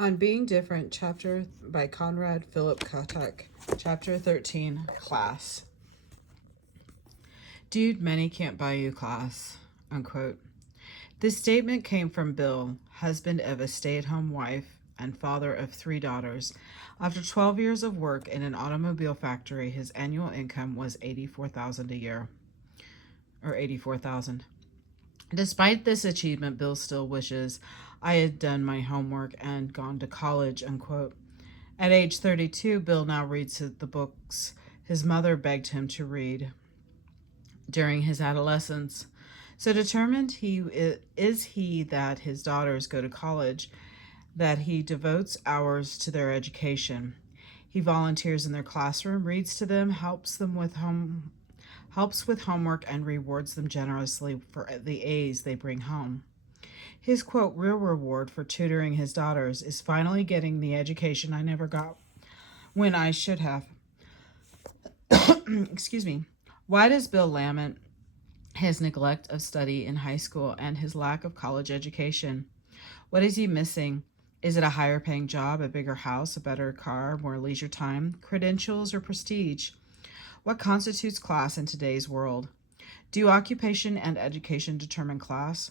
On Being Different, chapter by Conrad, Phillip, Kottack, chapter 13, Class. Dude, money can't buy you class, unquote. This statement came from Bill, husband of a stay-at-home wife and father of 3 daughters. After 12 years of work in an automobile factory, his annual income was $84,000 a year, or $84,000. Despite this achievement, Bill still wishes I had done my homework and gone to college, unquote. At age 32, Bill now reads the books his mother begged him to read during his adolescence. So determined is he that his daughters go to college, that he devotes hours to their education. He volunteers in their classroom, reads to them, helps with homework, and rewards them generously for the A's they bring home. His, quote, real reward for tutoring his daughters is finally getting the education I never got when I should have. Excuse me. Why does Bill lament his neglect of study in high school and his lack of college education? What is he missing? Is it a higher paying job, a bigger house, a better car, more leisure time, credentials, or prestige? What constitutes class in today's world? Do occupation and education determine class?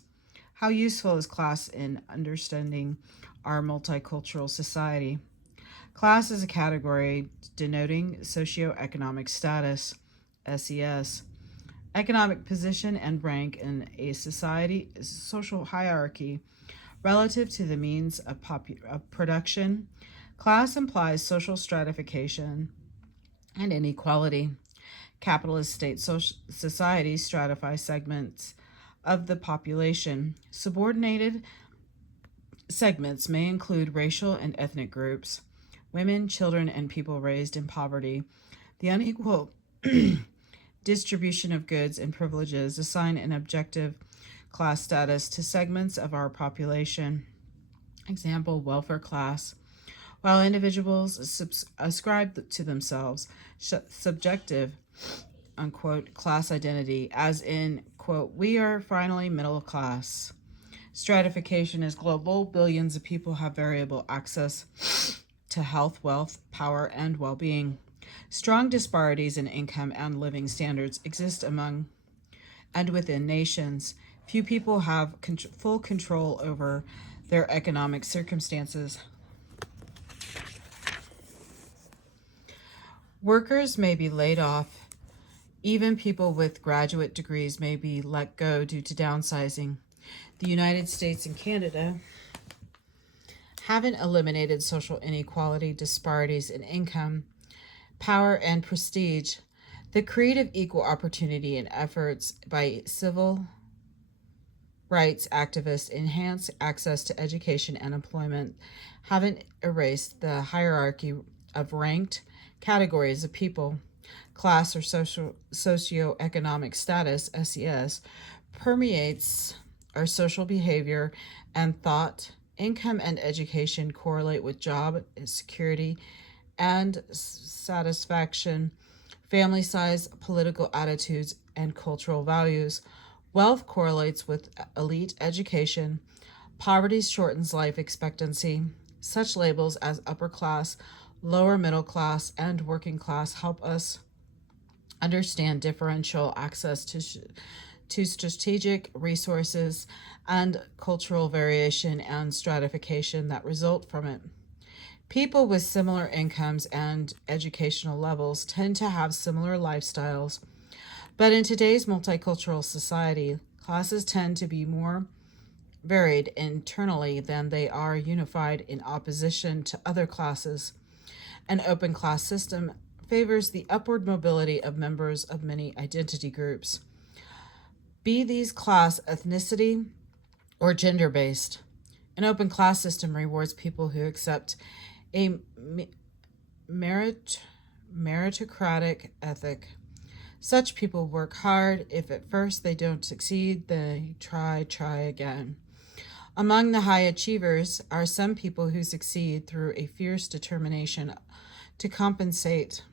How useful is class in understanding our multicultural society? Class is a category denoting socioeconomic status, SES, economic position and rank in a society, social hierarchy relative to the means of production. Class implies social stratification and inequality. Capitalist state societies stratify segments of the population. Subordinated segments may include racial and ethnic groups, women, children, and people raised in poverty. The unequal distribution of goods and privileges assign an objective class status to segments of our population. Example, welfare class. While individuals ascribe to themselves subjective, unquote, class identity, as in, quote, we are finally middle class. Stratification is global. Billions of people have variable access to health, wealth, power, and well-being. Strong disparities in income and living standards exist among and within nations. Few people have full control over their economic circumstances. Workers may be laid off. Even people with graduate degrees may be let go due to downsizing. The United States and Canada haven't eliminated social inequality, disparities in income, power, and prestige. The creative equal opportunity and efforts by civil rights activists enhance access to education and employment haven't erased the hierarchy of ranked categories of people. Class or socioeconomic status, SES, permeates our social behavior and thought. Income and education correlate with job security and satisfaction, family size, political attitudes, and cultural values. Wealth correlates with elite education. Poverty shortens life expectancy. Such labels as upper class, lower middle class, and working class help us understand differential access to strategic resources and cultural variation and stratification that result from it. People with similar incomes and educational levels tend to have similar lifestyles, but in today's multicultural society, classes tend to be more varied internally than they are unified in opposition to other classes. An open class system favors the upward mobility of members of many identity groups, be these class, ethnicity, or gender-based. An open class system rewards people who accept a meritocratic ethic. Such people work hard. If at first they don't succeed, they try again. Among the high achievers are some people who succeed through a fierce determination to compensate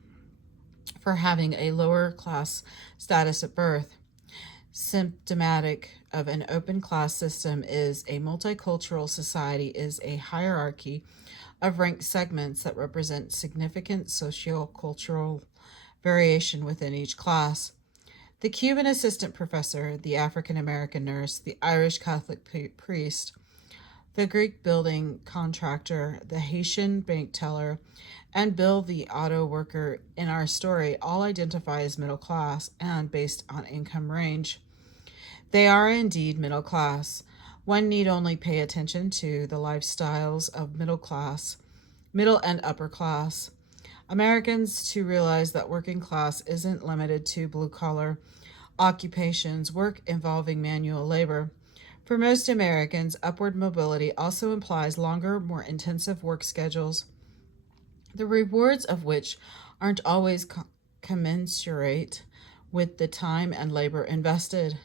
for having a lower class status at birth. symptomatic of an open class system is a multicultural society is a hierarchy of ranked segments that represent significant socio-cultural variation within each class. The Cuban assistant professor, the African American nurse, the Irish Catholic priest, the Greek building contractor, the Haitian bank teller, and Bill the auto worker in our story all identify as middle class and based on income range. They are indeed middle class. One need only pay attention to the lifestyles of middle and upper class Americans to realize that working class isn't limited to blue collar occupations, work involving manual labor. For most Americans, upward mobility also implies longer, more intensive work schedules, the rewards of which aren't always commensurate with the time and labor invested.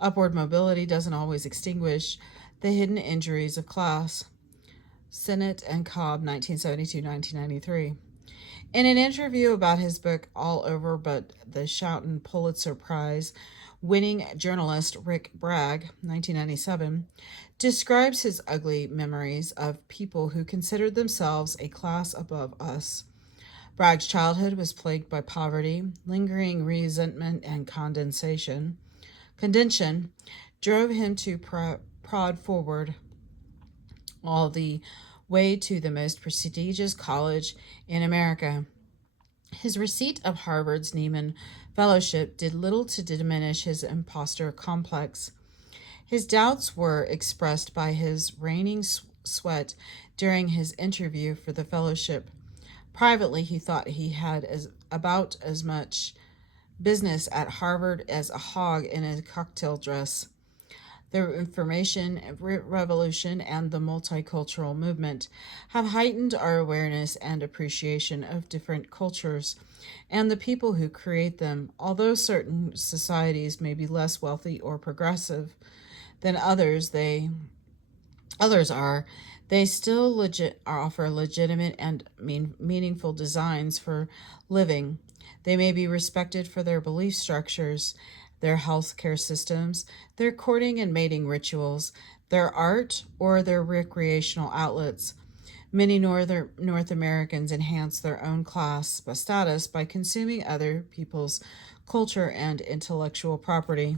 Upward mobility doesn't always extinguish the hidden injuries of class. Sennett and Cobb, 1972-1993. In an interview about his book All Over But the Shoutin' Pulitzer Prize winning journalist Rick Bragg, 1997, describes his ugly memories of people who considered themselves a class above us. Bragg's childhood was plagued by poverty, lingering resentment, and condensation. Contention drove him to prod forward all the way to the most prestigious college in America. His receipt of Harvard's Nieman Fellowship did little to diminish his imposter complex. His doubts were expressed by his raining sweat during his interview for the fellowship. Privately, he thought he had about as much business at Harvard as a hog in a cocktail dress. The information revolution and the multicultural movement have heightened our awareness and appreciation of different cultures and the people who create them. Although certain societies may be less wealthy or progressive than others are, they still offer legitimate and meaningful designs for living. They may be respected for their belief structures, their healthcare systems, their courting and mating rituals, their art, or their recreational outlets. Many North Americans enhance their own class status by consuming other people's culture and intellectual property.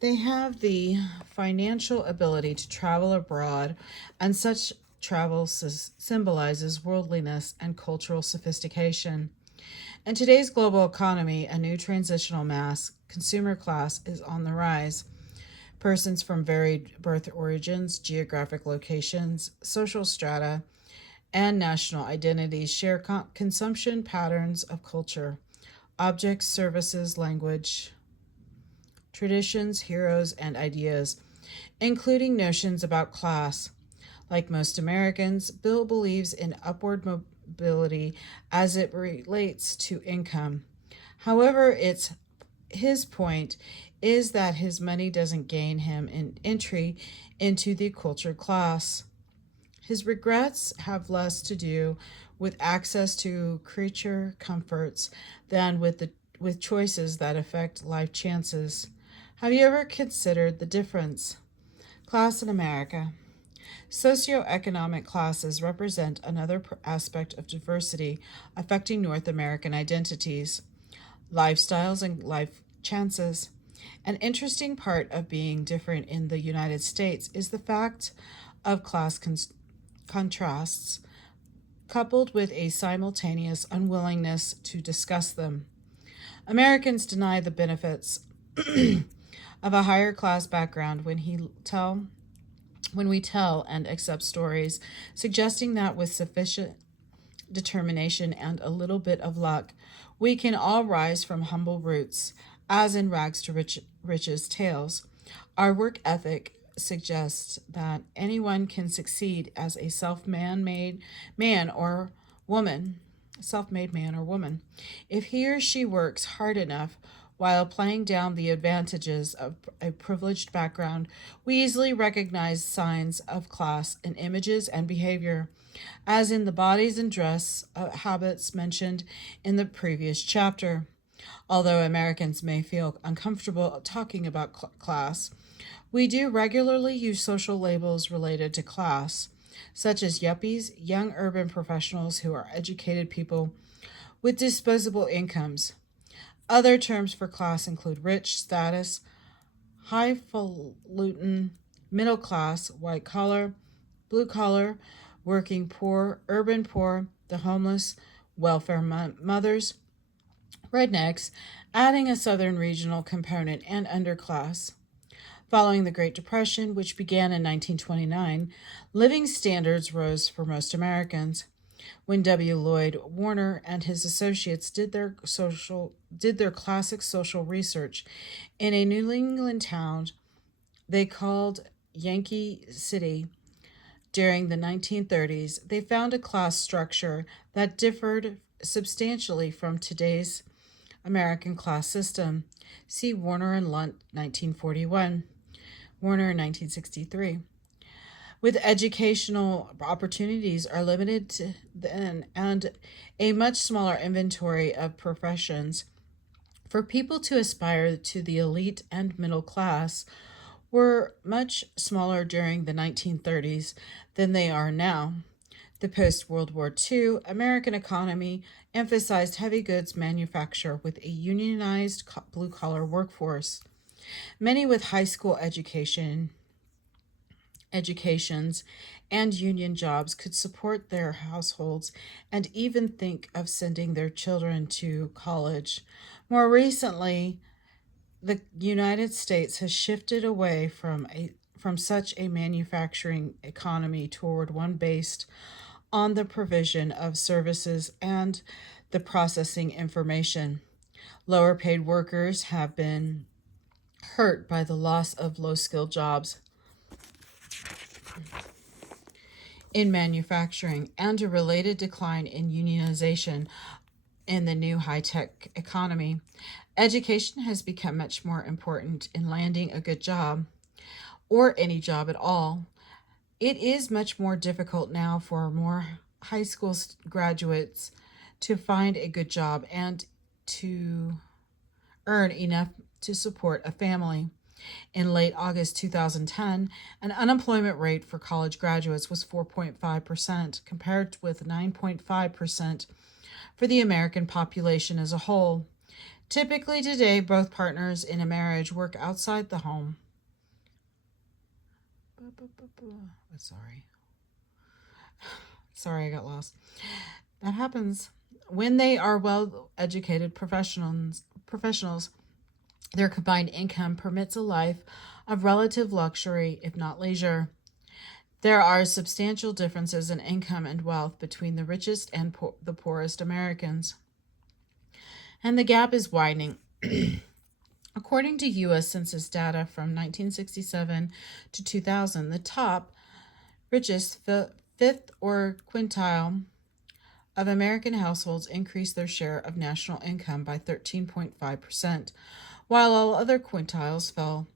They have the financial ability to travel abroad, and such travel symbolizes worldliness and cultural sophistication. In today's global economy, a new transitional mass consumer class is on the rise. Persons from varied birth origins, geographic locations, social strata, and national identities share consumption patterns of culture, objects, services, language, traditions, heroes, and ideas, including notions about class. Like most Americans, Bill believes in upward mobility as it relates to income. However, his point is that his money doesn't gain him an entry into the cultured class. His regrets have less to do with access to creature comforts than with choices that affect life chances. Have you ever considered the difference? Class in America. Socioeconomic classes represent another aspect of diversity affecting North American identities, lifestyles, and life chances. An interesting part of being different in the United States is the fact of class contrasts, coupled with a simultaneous unwillingness to discuss them. Americans deny the benefits of a higher class background when we tell and accept stories, suggesting that with sufficient determination and a little bit of luck, we can all rise from humble roots, as in Rags to Riches tales. Our work ethic suggests that anyone can succeed as a self-made man or woman, if he or she works hard enough. While playing down the advantages of a privileged background, we easily recognize signs of class in images and behavior, as in the bodies and dress habits mentioned in the previous chapter. Although Americans may feel uncomfortable talking about class, we do regularly use social labels related to class, such as yuppies, young urban professionals who are educated people with disposable incomes. Other terms for class include rich, status, highfalutin, middle class, white collar, blue collar, working poor, urban poor, the homeless, welfare mothers, rednecks, adding a southern regional component, and underclass. Following the Great Depression, which began in 1929, living standards rose for most Americans. When W. Lloyd Warner and his associates did their classic social research in a New England town they called Yankee City during the 1930s, they found a class structure that differed substantially from today's American class system. See Warner and Lunt, 1941. Warner, 1963. With educational opportunities are limited to then and a much smaller inventory of professions, for people to aspire to the elite and middle class were much smaller during the 1930s than they are now. The post World War II American economy emphasized heavy goods manufacture with a unionized blue collar workforce. Many with high school educations and union jobs could support their households and even think of sending their children to college. More recently, the United States has shifted away from such a manufacturing economy toward one based on the provision of services and the processing information. Lower paid workers have been hurt by the loss of low skilled jobs in manufacturing and a related decline in unionization in the new high tech economy. Education has become much more important in landing a good job or any job at all. It is much more difficult now for more high school graduates to find a good job and to earn enough to support a family. In late August 2010, an unemployment rate for college graduates was 4.5%, compared with 9.5% for the American population as a whole. Typically today, both partners in a marriage work outside the home. Sorry, I got lost. That happens. When they are well-educated professionals, their combined income permits a life of relative luxury, if not leisure. There are substantial differences in income and wealth between the richest and the poorest Americans, and the gap is widening. According to U.S. Census data from 1967 to 2000, the top richest fifth or quintile of American households increased their share of national income by 13.5%, while all other quintiles fell.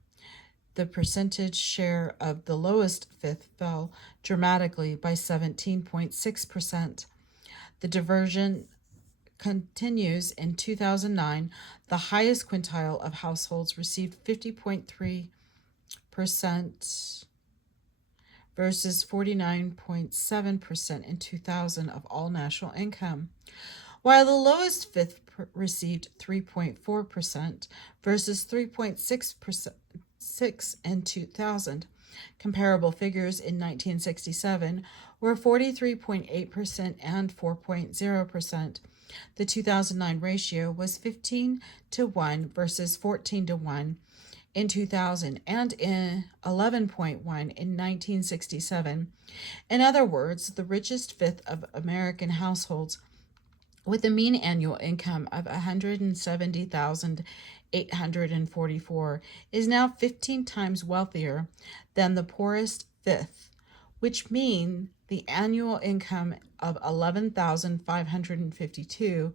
The percentage share of the lowest fifth fell dramatically by 17.6%. The diversion continues. In 2009, the highest quintile of households received 50.3% versus 49.7% in 2000 of all national income, while the lowest fifth received 3.4% versus 3.6% in 2000. Comparable figures in 1967 were 43.8% and 4.0%. The 2009 ratio was 15 to 1 versus 14 to 1 in 2000 and in 11.1 in 1967. In other words, the richest fifth of American households with a mean annual income of $170,844 is now 15 times wealthier than the poorest fifth, which means the annual income of $11,552,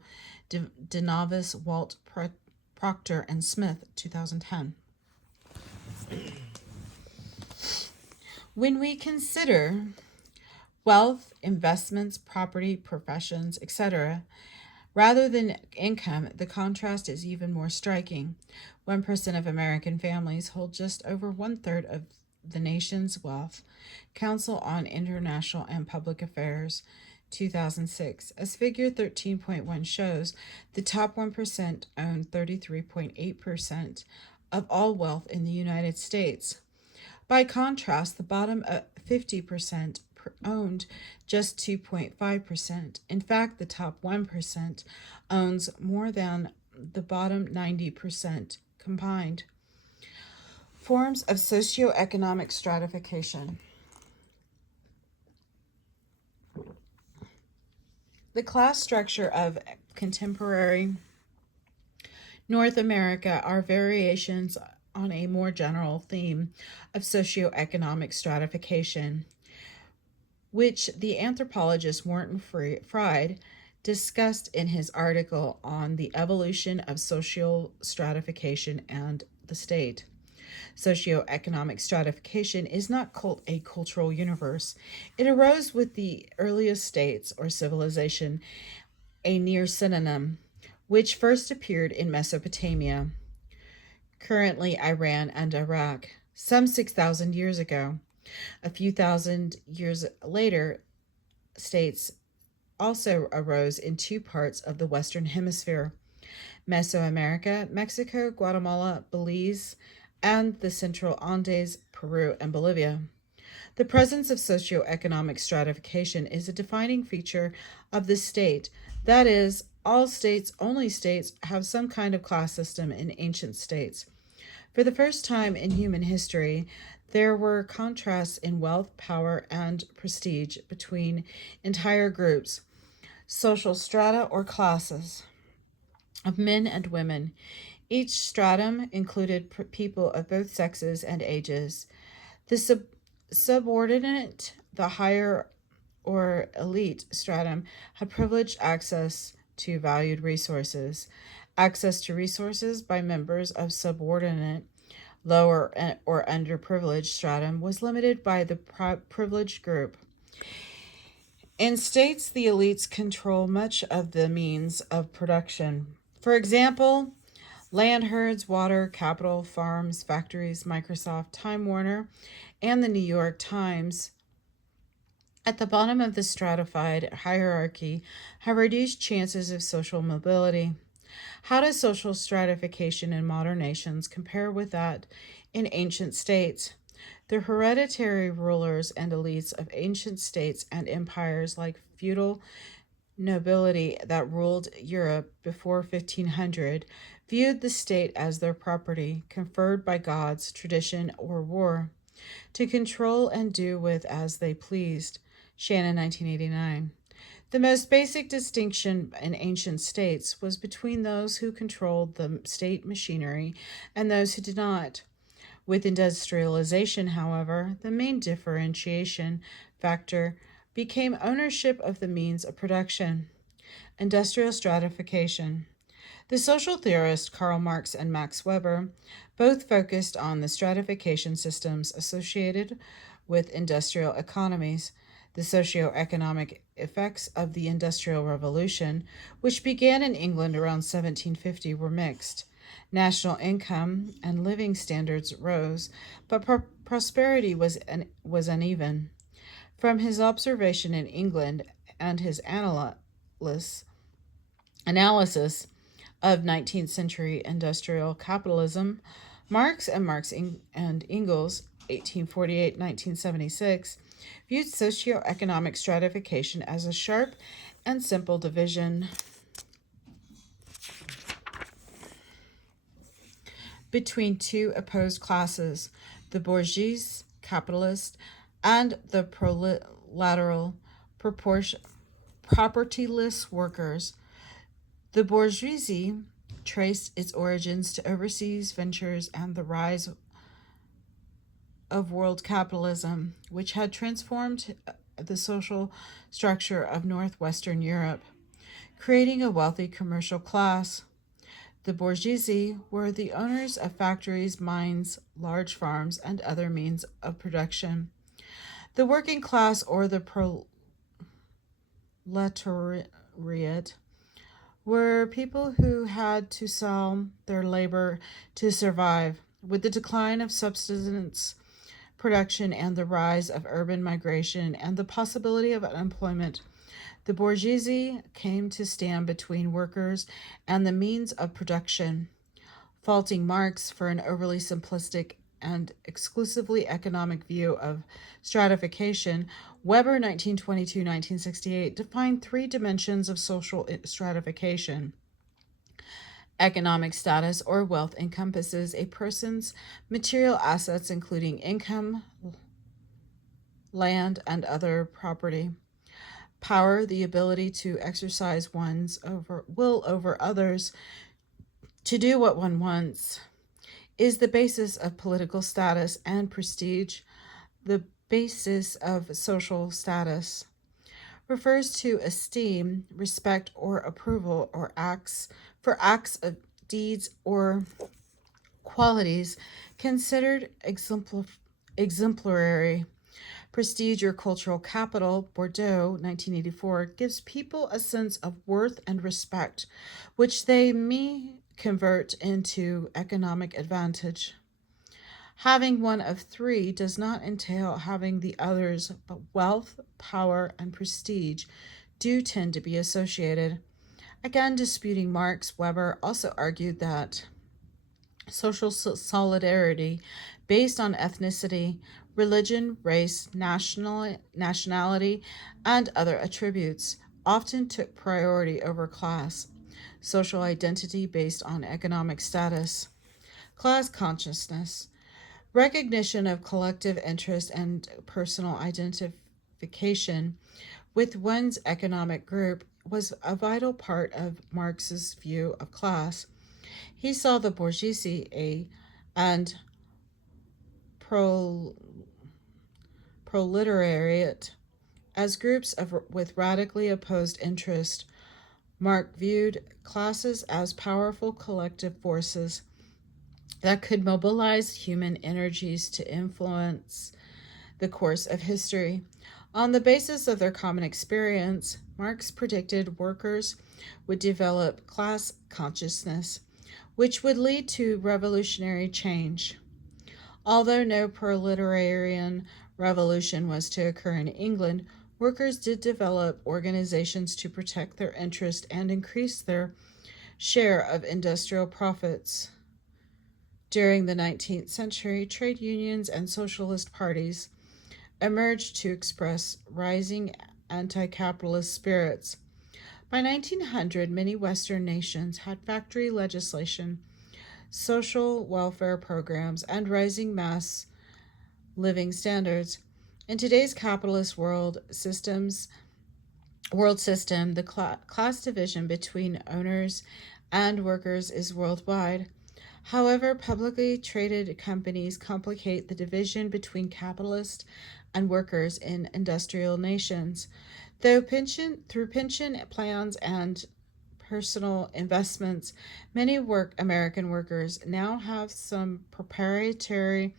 DeNovis, Walt, Proctor, and Smith, 2010. When we consider wealth, investments, property, professions, etc., Rather than income, the contrast is even more striking. 1% of American families hold just over one-third of the nation's wealth. Council on International and Public Affairs, 2006. As figure 13.1 shows, the top 1% own 33.8% of all wealth in the United States. By contrast, the bottom 50% owned just 2.5%. In fact, the top 1% owns more than the bottom 90% combined. Forms of socioeconomic stratification. The class structure of contemporary North America are variations on a more general theme of socioeconomic stratification, which the anthropologist Morton Fried discussed in his article on the evolution of social stratification and the state. Socioeconomic stratification is not a cultural universe. It arose with the earliest states or civilization, a near synonym, which first appeared in Mesopotamia, currently Iran and Iraq, some 6,000 years ago. A few thousand years later, states also arose in two parts of the Western Hemisphere: Mesoamerica, Mexico, Guatemala, Belize, and the Central Andes, Peru, and Bolivia. The presence of socioeconomic stratification is a defining feature of the state. That is, all states, only states, have some kind of class system in ancient states. For the first time in human history, there were contrasts in wealth, power, and prestige between entire groups, social strata or classes, of men and women. Each stratum included people of both sexes and ages. The subordinate, the higher or elite stratum, had privileged access to valued resources. Access to resources by members of subordinate, lower, or underprivileged stratum was limited by the privileged group. In states, the elites control much of the means of production. For example, land herds, water, capital, farms, factories, Microsoft, Time Warner, and the New York Times. At the bottom of the stratified hierarchy have reduced chances of social mobility. How does social stratification in modern nations compare with that in ancient states? The hereditary rulers and elites of ancient states and empires, like feudal nobility that ruled Europe before 1500, viewed the state as their property, conferred by gods, tradition, or war, to control and do with as they pleased. Shannon, 1989. The most basic distinction in ancient states was between those who controlled the state machinery and those who did not. With industrialization, however, the main differentiation factor became ownership of the means of production. Industrial stratification. The social theorists Karl Marx and Max Weber both focused on the stratification systems associated with industrial economies. The socioeconomic effects of the Industrial Revolution, which began in England around 1750, were mixed. National income and living standards rose, but prosperity was uneven. From his observation in England and his analysis of 19th century industrial capitalism, Marx and Engels, 1848-1976, viewed socioeconomic stratification as a sharp and simple division between two opposed classes, the bourgeois capitalist and the proletarial propertyless workers. The bourgeoisie traced its origins to overseas ventures and the rise of world capitalism, which had transformed the social structure of northwestern Europe, creating a wealthy commercial class. The bourgeoisie were the owners of factories, mines, large farms, and other means of production. The working class, or the proletariat, were people who had to sell their labor to survive. With the decline of subsistence production and the rise of urban migration and the possibility of unemployment, the bourgeoisie came to stand between workers and the means of production. Faulting Marx for an overly simplistic and exclusively economic view of stratification, Weber 1922-1968 defined three dimensions of social stratification. Economic status or wealth encompasses a person's material assets, including income, land, and other property. Power, the ability to exercise one's will over others, to do what one wants, is the basis of political status, and prestige, the basis of social status, refers to esteem, respect, or approval or acts of deeds or qualities considered exemplary. Prestige or cultural capital, Bordeaux, 1984, gives people a sense of worth and respect, which they may convert into economic advantage. Having one of three does not entail having the others, but wealth, power, and prestige do tend to be associated. Again, disputing Marx, Weber also argued that social solidarity based on ethnicity, religion, race, nationality, and other attributes often took priority over class. Social identity based on economic status. Class consciousness. Recognition of collective interest and personal identification with one's economic group was a vital part of Marx's view of class. He saw the bourgeoisie and proletariat as groups with radically opposed interests. Marx viewed classes as powerful collective forces that could mobilize human energies to influence the course of history. On the basis of their common experience, Marx predicted workers would develop class consciousness, which would lead to revolutionary change. Although no proletarian revolution was to occur in England, workers did develop organizations to protect their interests and increase their share of industrial profits. During the 19th century, trade unions and socialist parties emerged to express rising anti-capitalist spirits. By 1900, many Western nations had factory legislation, social welfare programs, and rising mass living standards. In today's capitalist world system, the class division between owners and workers is worldwide. However, publicly traded companies complicate the division between capitalists and workers in industrial nations. Through pension plans and personal investments, many American workers now have some proprietary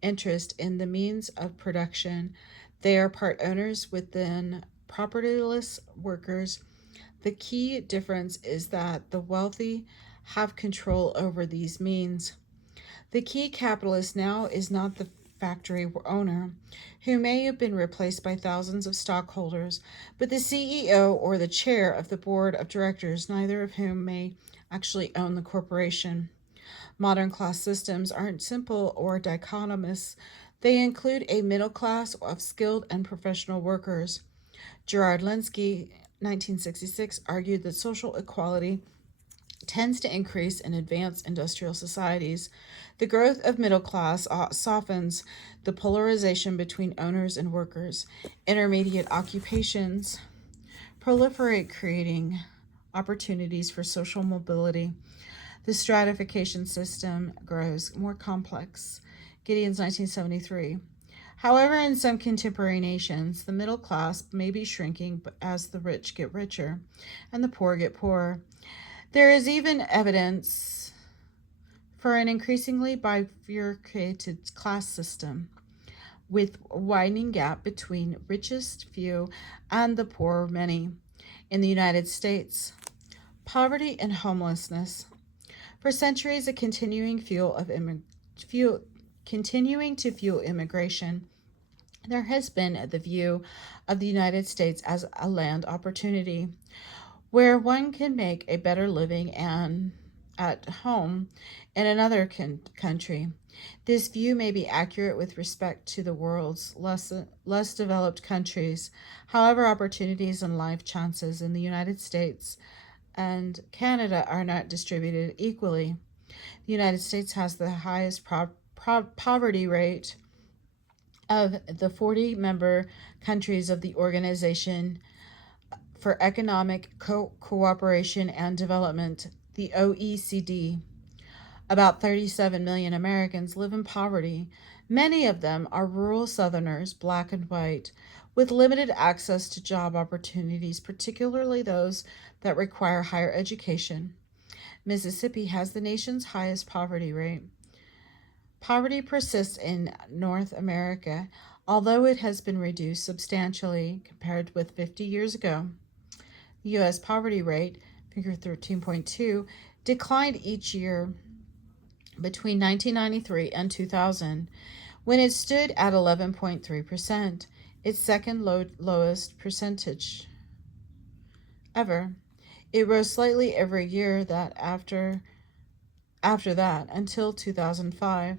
interest in the means of production. They are part owners within propertyless workers. The key difference is that the wealthy have control over these means. The key capitalist now is not the factory owner, who may have been replaced by thousands of stockholders, but the CEO or the chair of the board of directors, neither of whom may actually own the corporation. Modern class systems aren't simple or dichotomous. They include a middle class of skilled and professional workers. Gerard Linsky, 1966, argued that social equality tends to increase in advanced industrial societies. The growth of middle class softens the polarization between owners and workers. Intermediate occupations proliferate, creating opportunities for social mobility. The stratification system grows more complex. Gideon's 1973. However, in some contemporary nations, the middle class may be shrinking as the rich get richer and the poor get poorer. There is even evidence for an increasingly bifurcated class system, with a widening gap between richest few and the poor many. In the United States, Poverty and homelessness. For centuries, a continuing to fuel immigration, there has been the view of the United States as a land opportunity where one can make a better living and at home in another country. This view may be accurate with respect to the world's less developed countries. However, opportunities and life chances in the United States and Canada are not distributed equally. The United States has the highest poverty rate of the 40 member countries of the Organization for Economic Cooperation and Development, the OECD. About 37 million Americans live in poverty. Many of them are rural Southerners, black and white, with limited access to job opportunities, particularly those that require higher education. Mississippi has the nation's highest poverty rate. Poverty persists in North America, although it has been reduced substantially compared with 50 years ago. The U.S. poverty rate, figure 13.2, declined each year between 1993 and 2000, when it stood at 11.3%, its second lowest percentage ever. It rose slightly every year after that until 2005.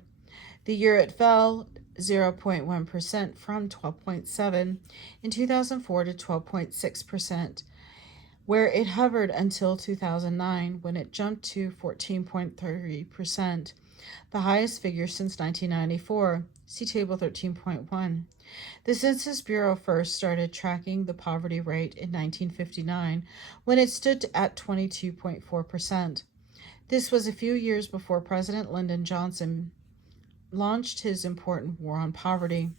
The year it fell 0.1% from 12.7 in 2004 to 12.6%, where it hovered until 2009 when it jumped to 14.3%, the highest figure since 1994. See Table 13.1. The Census Bureau first started tracking the poverty rate in 1959 when it stood at 22.4%. This was a few years before President Lyndon Johnson launched his important war on poverty.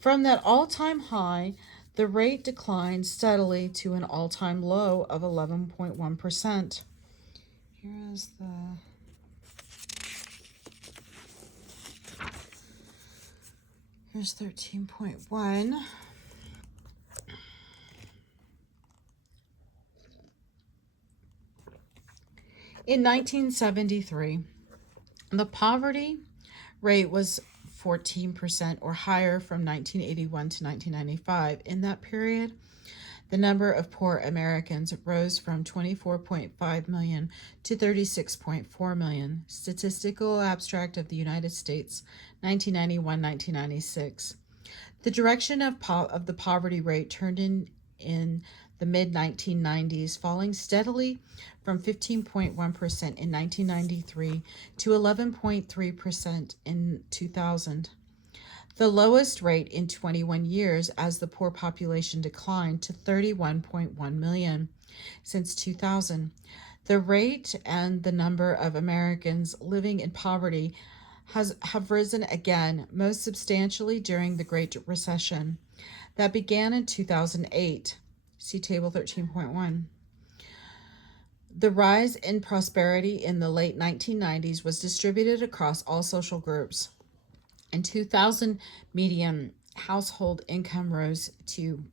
From that all-time high, the rate declined steadily to an all-time low of 11.1%. Here's 13.1. In 1973, the poverty rate was 14% or higher from 1981 to 1995. In that period, the number of poor Americans rose from 24.5 million to 36.4 million. Statistical Abstract of the United States, 1991-1996. The direction of the poverty rate turned in the mid-1990s, falling steadily from 15.1% in 1993 to 11.3% in 2000. The lowest rate in 21 years as the poor population declined to 31.1 million since 2000. The rate and the number of Americans living in poverty have risen again, most substantially during the Great Recession that began in 2008. See Table 13.1. The rise in prosperity in the late 1990s was distributed across all social groups. In 2000, median household income rose to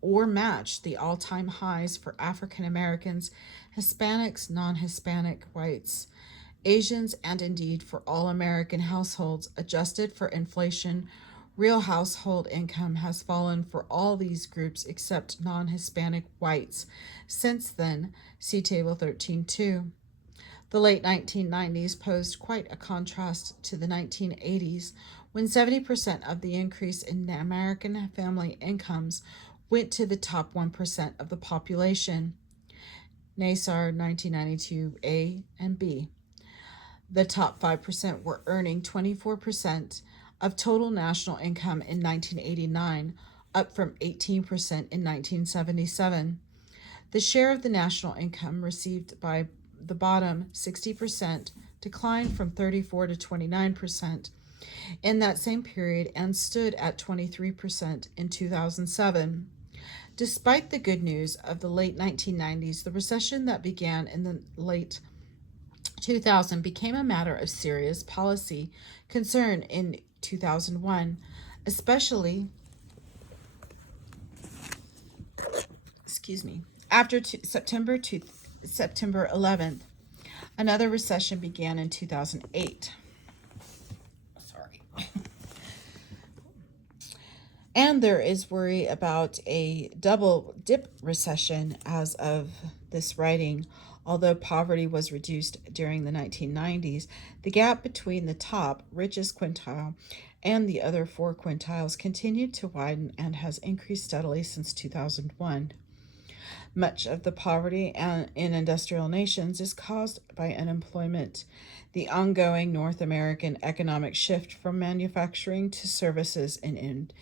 or matched the all-time highs for African Americans, Hispanics, non-Hispanic whites, Asians, and indeed for all American households. Adjusted for inflation, real household income has fallen for all these groups except non-Hispanic whites. Since then, see Table 13.2. The late 1990s posed quite a contrast to the 1980s, when 70% of the increase in American family incomes went to the top 1% of the population. NASAR 1992A and B. The top 5% were earning 24% of total national income in 1989, up from 18% in 1977. The share of the national income received by the bottom 60% declined from 34 to 29% in that same period and stood at 23% in 2007. Despite the good news of the late 1990s, the recession that began in the late 2000 became a matter of serious policy concern in 2001, especially after September September 11th. Another recession began in 2008. Sorry. And there is worry about a double dip recession as of this writing. Although poverty was reduced during the 1990s, the gap between the top, richest quintile and the other four quintiles continued to widen and has increased steadily since 2001. Much of the poverty in industrial nations is caused by unemployment. The ongoing North American economic shift from manufacturing to services and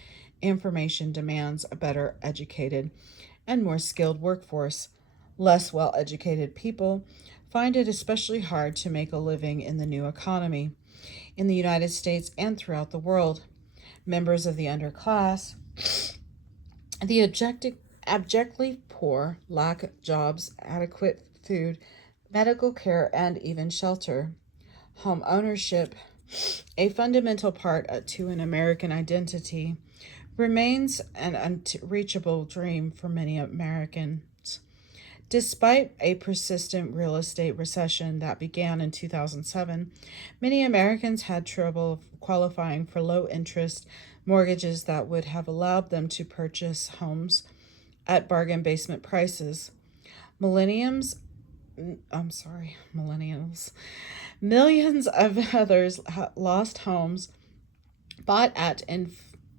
information demands a better educated and more skilled workforce. Less well educated people find it especially hard to make a living in the new economy. In the United States and throughout the world, members of the underclass, the abjectly poor, lack jobs, adequate food, medical care, and even shelter. Home ownership, a fundamental part to an American identity, remains an unreachable dream for many Americans. Despite a persistent real estate recession that began in 2007, many Americans had trouble qualifying for low-interest mortgages that would have allowed them to purchase homes at bargain basement prices. Millions of others lost homes bought at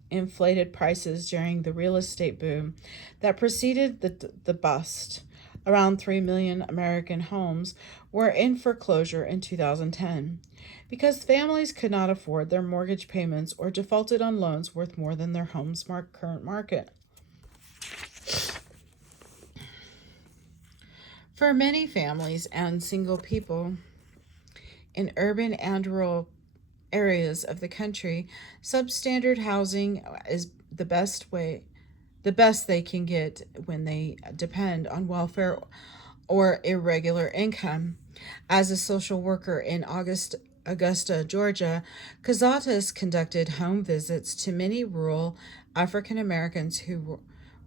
inflated prices during the real estate boom that preceded the bust. Around 3 million American homes were in foreclosure in 2010 because families could not afford their mortgage payments or defaulted on loans worth more than their home's current market. For many families and single people in urban and rural areas of the country, substandard housing is the best they can get when they depend on welfare or irregular income. As a social worker in Augusta, Georgia, Kozaitis conducted home visits to many rural African Americans who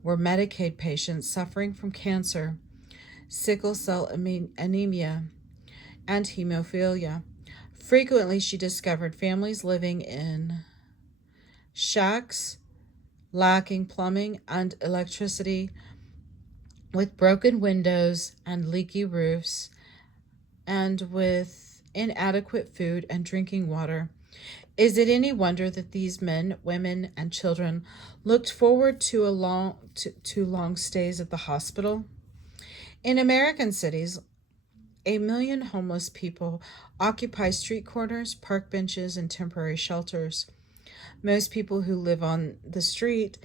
were Medicaid patients suffering from cancer, sickle cell anemia, and hemophilia. Frequently, she discovered families living in shacks, lacking plumbing and electricity, with broken windows and leaky roofs, and with inadequate food and drinking water. Is it any wonder that these men, women, and children looked forward to long stays at the hospital? In American cities, 1 million homeless people occupy street corners, park benches, and temporary shelters. Most people who live on the street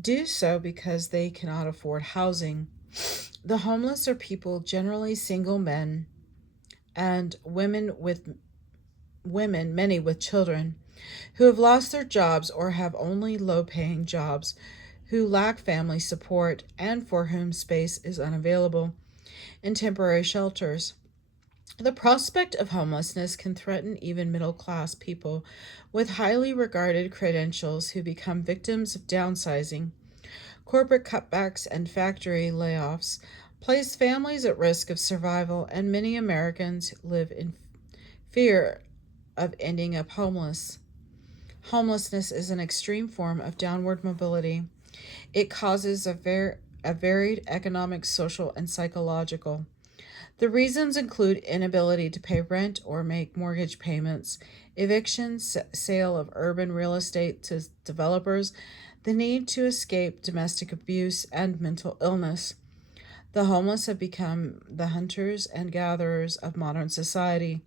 do so because they cannot afford housing. The homeless are people, generally single men and many with children, who have lost their jobs or have only low-paying jobs, who lack family support, and for whom space is unavailable in temporary shelters. The prospect of homelessness can threaten even middle-class people with highly regarded credentials who become victims of downsizing. Corporate cutbacks and factory layoffs place families at risk of survival, and many Americans live in fear of ending up homeless. Homelessness is an extreme form of downward mobility. It causes a varied economic, social, and psychological. The reasons include inability to pay rent or make mortgage payments, eviction, sale of urban real estate to developers, the need to escape domestic abuse, and mental illness. The homeless have become the hunters and gatherers of modern society.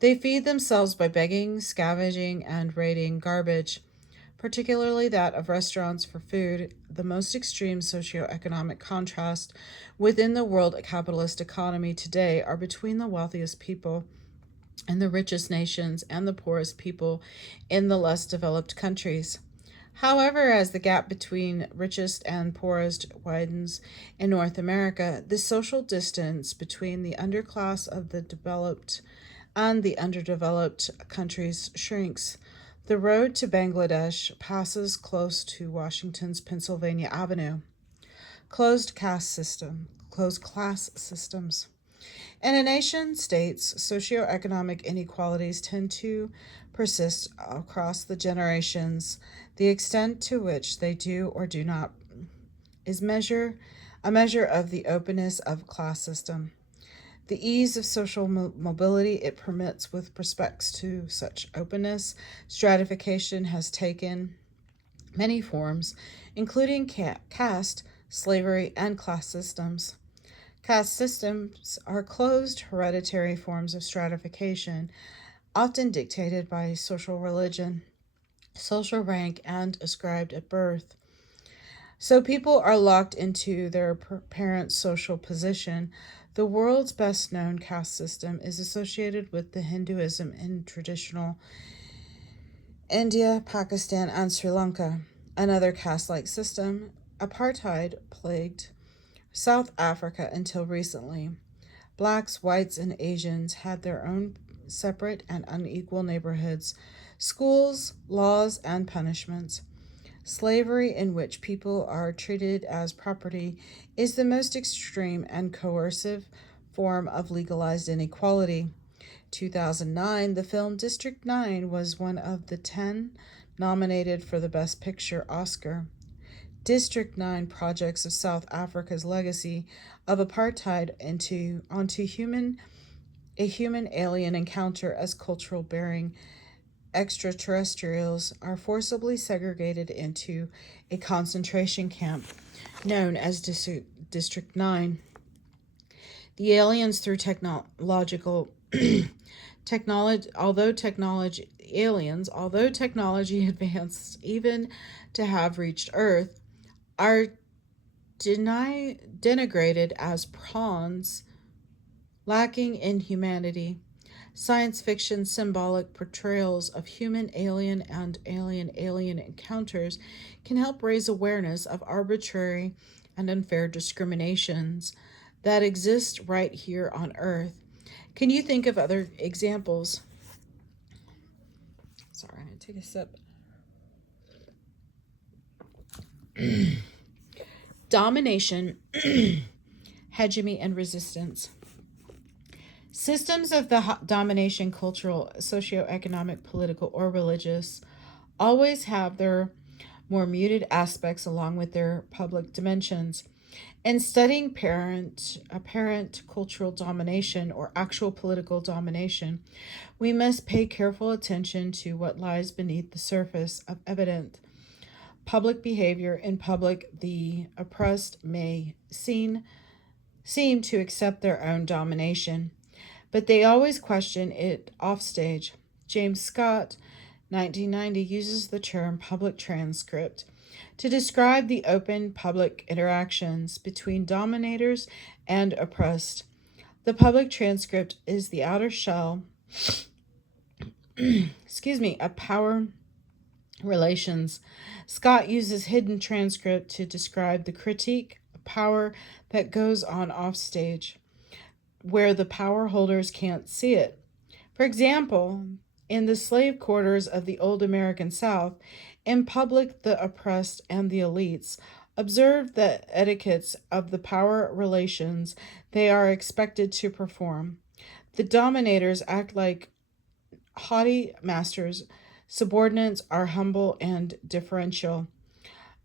They feed themselves by begging, scavenging, and raiding garbage, particularly that of restaurants for food. The most extreme socioeconomic contrast within the world capitalist economy today are between the wealthiest people in the richest nations and the poorest people in the less developed countries. However, as the gap between richest and poorest widens in North America, the social distance between the underclass of the developed and the underdeveloped countries shrinks. The road to Bangladesh passes close to Washington's Pennsylvania Avenue. Closed class systems. In a nation states, socioeconomic inequalities tend to persist across the generations. The extent to which they do or do not is a measure of the openness of class system. The ease of social mobility it permits with respects to such openness, stratification has taken many forms, including caste, slavery, and class systems. Caste systems are closed, hereditary forms of stratification, often dictated by social religion, social rank, and ascribed at birth. So people are locked into their parents' social position. The world's best known caste system is associated with the Hinduism in traditional India, Pakistan, and Sri Lanka. Another caste-like system, apartheid, plagued South Africa until recently. Blacks, whites, and Asians had their own separate and unequal neighborhoods, schools, laws, and punishments. Slavery, in which people are treated as property, is the most extreme and coercive form of legalized inequality. 2009, the film District 9 was one of the 10 nominated for the Best Picture Oscar. District 9 projects of South Africa's legacy of apartheid onto a human alien encounter as cultural bearing extraterrestrials are forcibly segregated into a concentration camp known as District 9. The aliens, through although technology advanced even to have reached Earth, are denigrated as pawns lacking in humanity. Science fiction symbolic portrayals of human alien and alien encounters can help raise awareness of arbitrary and unfair discriminations that exist right here on Earth. Can you think of other examples? Sorry, I'm going to take a sip. Domination, hegemony, and resistance. Systems of the domination, cultural, socioeconomic, political, or religious, always have their more muted aspects along with their public dimensions. In studying apparent cultural domination or actual political domination, we must pay careful attention to what lies beneath the surface of evident public behavior. In public, the oppressed may seem to accept their own domination, but they always question it offstage. James Scott, 1990, uses the term public transcript to describe the open public interactions between dominators and oppressed. The public transcript is the outer shell of power relations. Scott uses hidden transcript to describe the critique of power that goes on offstage, where the power holders can't see it. For example, in the slave quarters of the old American South, in public the oppressed and the elites observed the etiquettes of the power relations they are expected to perform. The dominators act like haughty masters, subordinates are humble and deferential.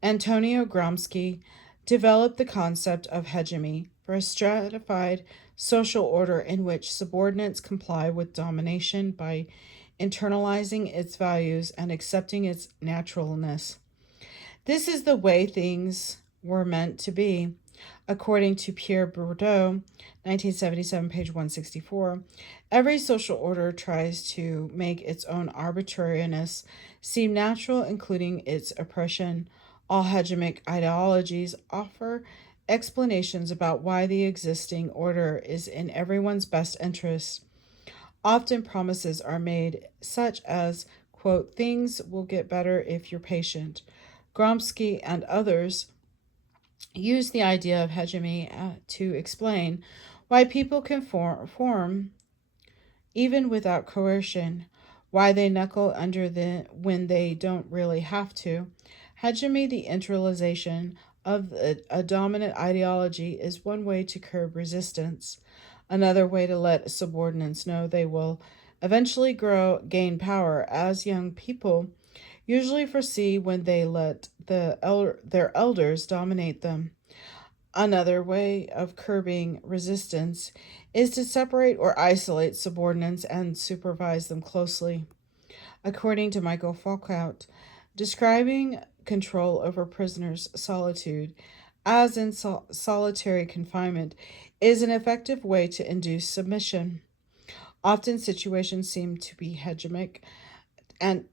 Antonio Gramsci developed the concept of hegemony for a stratified social order in which subordinates comply with domination by internalizing its values and accepting its naturalness. This is the way things were meant to be. According to Pierre Bourdieu, 1977, page 164, every social order tries to make its own arbitrariness seem natural, including its oppression. All hegemonic ideologies offer explanations about why the existing order is in everyone's best interest. Often promises are made, such as, quote, things will get better if you're patient. Gramsci and others use the idea of hegemony to explain why people can form even without coercion, why they knuckle under when they don't really have to. Hegemony, the internalization of a dominant ideology, is one way to curb resistance. Another way to let subordinates know they will eventually gain power, as young people usually foresee when they let their elders dominate them. Another way of curbing resistance is to separate or isolate subordinates and supervise them closely. According to Michael Foucault, describing control over prisoners' solitude as in solitary confinement is an effective way to induce submission. Often situations seem to be hegemonic and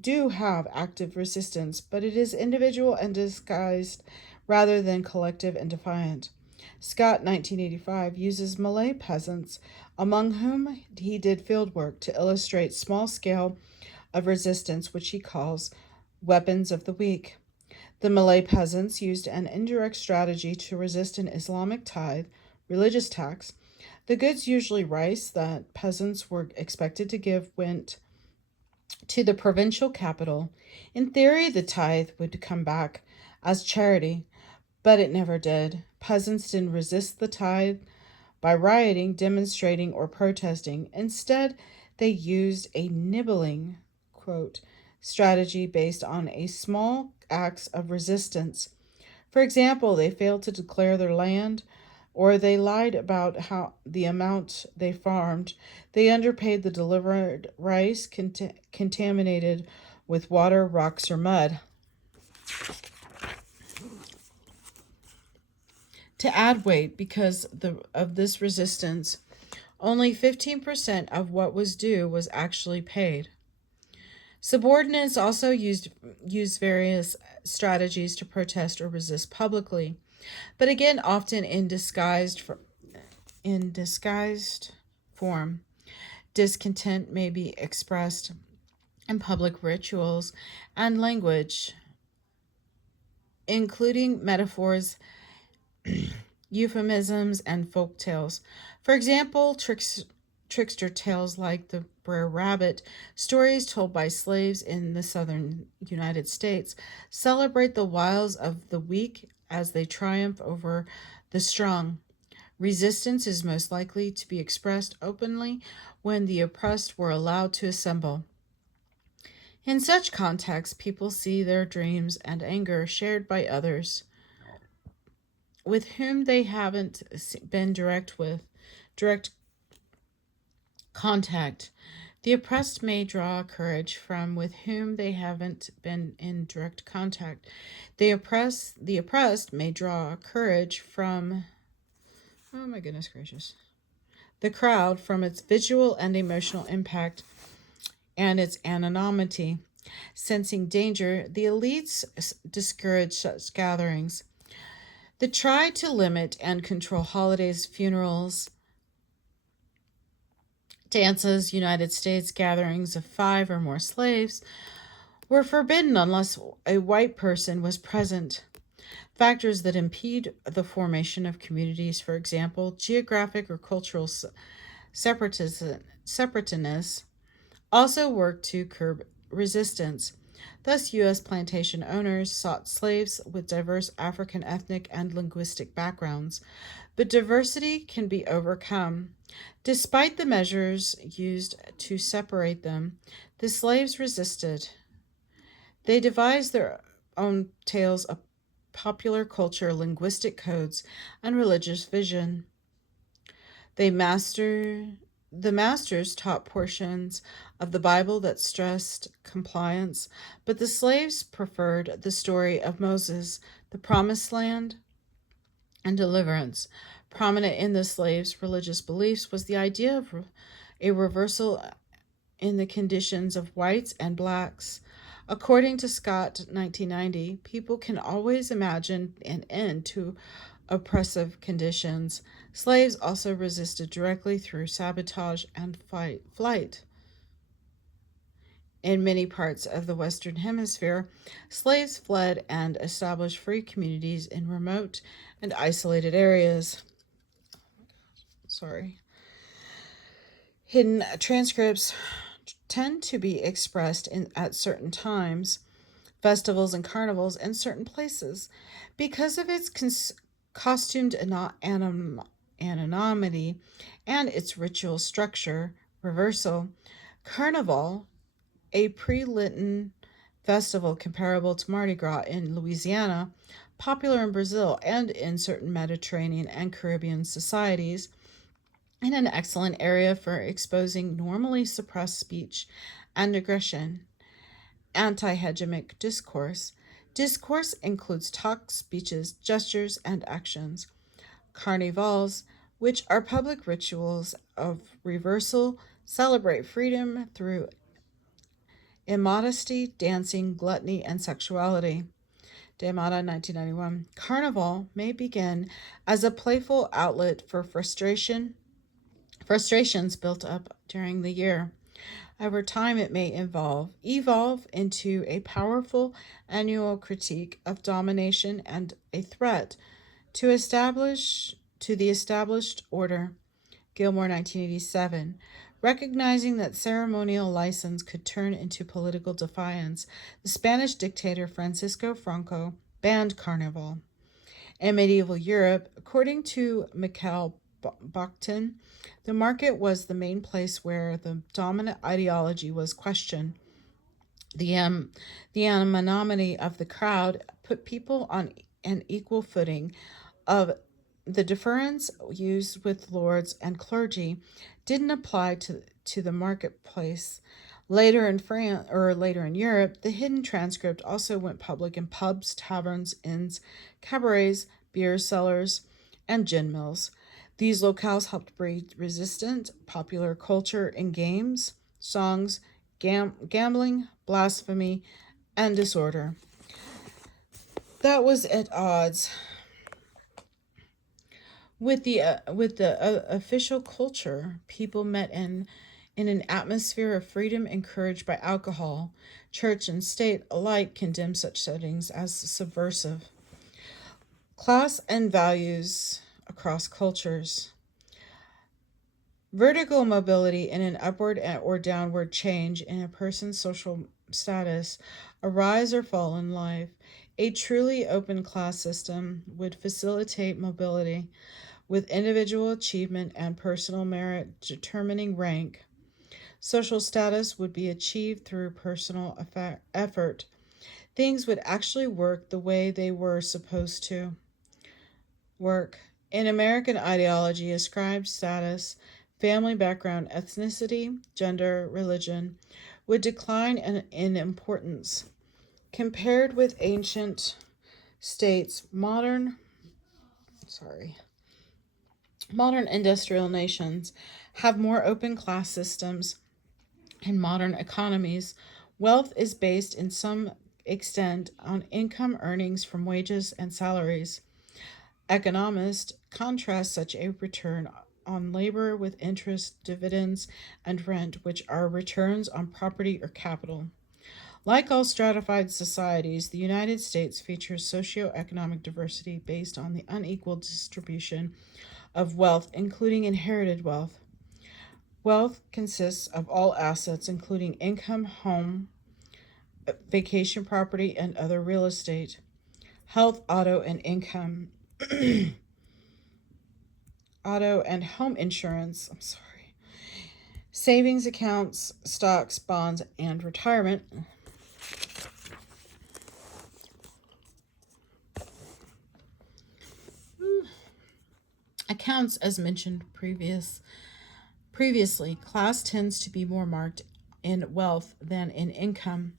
do have active resistance, but it is individual and disguised rather than collective and defiant. Scott, 1985, uses Malay peasants, among whom he did field work, to illustrate small scale of resistance, which he calls weapons of the weak. The Malay peasants used an indirect strategy to resist an Islamic tithe, religious tax. The goods, usually rice, that peasants were expected to give went to the provincial capital. In theory, the tithe would come back as charity, but it never did. Peasants didn't resist the tithe by rioting, demonstrating, or protesting. Instead, they used a nibbling, quote, strategy based on a small acts of resistance. For example, they failed to declare their land, or they lied about how the amount they farmed. They underpaid the delivered rice, contaminated with water, rocks, or mud. To add weight, because of this resistance, only 15% of what was due was actually paid. Subordinates also used various strategies to protest or resist publicly, but again, often in disguised form. Discontent may be expressed in public rituals and language, including metaphors, euphemisms, and folk tales. For example, trickster tales like the Brer Rabbit, stories told by slaves in the southern United States, celebrate the wiles of the weak as they triumph over the strong. Resistance is most likely to be expressed openly when the oppressed were allowed to assemble. In such contexts, people see their dreams and anger shared by others with whom they haven't been direct contact. The oppressed may draw courage from with whom they haven't been in direct contact. The oppressed may draw courage from, oh my goodness gracious, the crowd from its visual and emotional impact and its anonymity. Sensing danger, the elites discourage such gatherings. They try to limit and control holidays, funerals, dances. United States gatherings of 5 or more slaves were forbidden unless a white person was present. Factors that impede the formation of communities, for example, geographic or cultural separateness, also work to curb resistance. Thus, U.S. plantation owners sought slaves with diverse African ethnic and linguistic backgrounds, but diversity can be overcome. Despite the measures used to separate them, the slaves resisted. They devised their own tales of popular culture, linguistic codes, and religious vision. The masters taught portions of the Bible that stressed compliance, but the slaves preferred the story of Moses, the promised land, and deliverance. Prominent in the slaves' religious beliefs was the idea of a reversal in the conditions of whites and blacks. According to Scott, 1990, people can always imagine an end to oppressive conditions. Slaves also resisted directly through sabotage and flight. In many parts of the Western Hemisphere, slaves fled and established free communities in remote and isolated areas. Hidden transcripts tend to be expressed at certain times, festivals and carnivals, in certain places. Because of its costumed anonymity and its ritual structure, reversal. Carnival, a pre-Lenten festival comparable to Mardi Gras in Louisiana, popular in Brazil and in certain Mediterranean and Caribbean societies, and an excellent area for exposing normally suppressed speech and aggression. Anti-hegemonic discourse. Discourse includes talks, speeches, gestures, and actions. Carnivals, which are public rituals of reversal, celebrate freedom through immodesty, dancing, gluttony, and sexuality. Damata, 1991. Carnival may begin as a playful outlet for frustrations built up during the year. Over time, it may evolve into a powerful annual critique of domination and a threat to the established order. Gilmore, 1987. Recognizing that ceremonial license could turn into political defiance, the Spanish dictator Francisco Franco banned Carnival. In medieval Europe, according to Mikhail Bakhtin, the market was the main place where the dominant ideology was questioned. The anonymity of the crowd put people on an equal footing. Of the deference used with lords and clergy didn't apply to the marketplace. Later in Europe, the hidden transcript also went public in pubs, taverns, inns, cabarets, beer cellars, and gin mills. These locales helped breed resistant popular culture in games, songs, gambling, blasphemy, and disorder. That was at odds with the official culture. People met in an atmosphere of freedom encouraged by alcohol. Church and state alike condemned such settings as subversive. Class and values across cultures. Vertical mobility in an upward or downward change in a person's social status, a rise or fall in life. A truly open class system would facilitate mobility, with individual achievement and personal merit determining rank. Social status would be achieved through personal effort. Things would actually work the way they were supposed to work. In American ideology, ascribed status, family background, ethnicity, gender, religion would decline in importance. Compared with ancient states, modern industrial nations have more open class systems and modern economies. Wealth is based in some extent on income earnings from wages and salaries. Economists contrast such a return on labor with interest, dividends, and rent, which are returns on property or capital. Like all stratified societies, the United States features socioeconomic diversity based on the unequal distribution of wealth, including inherited wealth. Wealth consists of all assets, including income, home, vacation property, and other real estate. Health, auto, and home insurance. Savings accounts, stocks, bonds, and retirement. Accounts, as mentioned previously, class tends to be more marked in wealth than in income.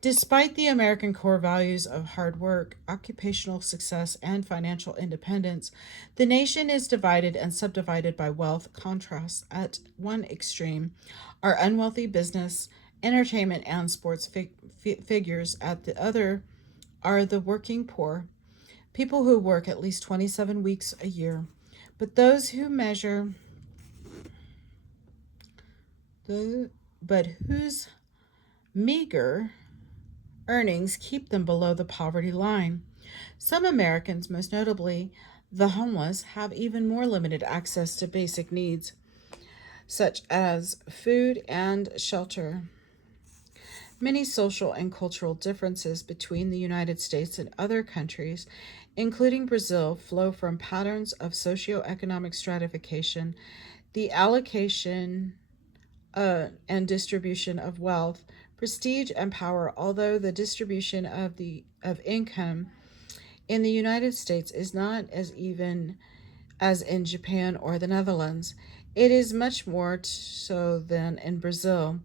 Despite the American core values of hard work, occupational success, and financial independence, the nation is divided and subdivided by wealth contrasts. At one extreme are unwealthy business, entertainment, and sports figures. At the other are the working poor, people who work at least 27 weeks a year. But whose meager earnings keep them below the poverty line. Some Americans, most notably the homeless, have even more limited access to basic needs, such as food and shelter. Many social and cultural differences between the United States and other countries, including Brazil, flow from patterns of socioeconomic stratification, the allocation and distribution of wealth, prestige, and power. Although the distribution of income in the United States is not as even as in Japan or the Netherlands, it is much more so than in Brazil.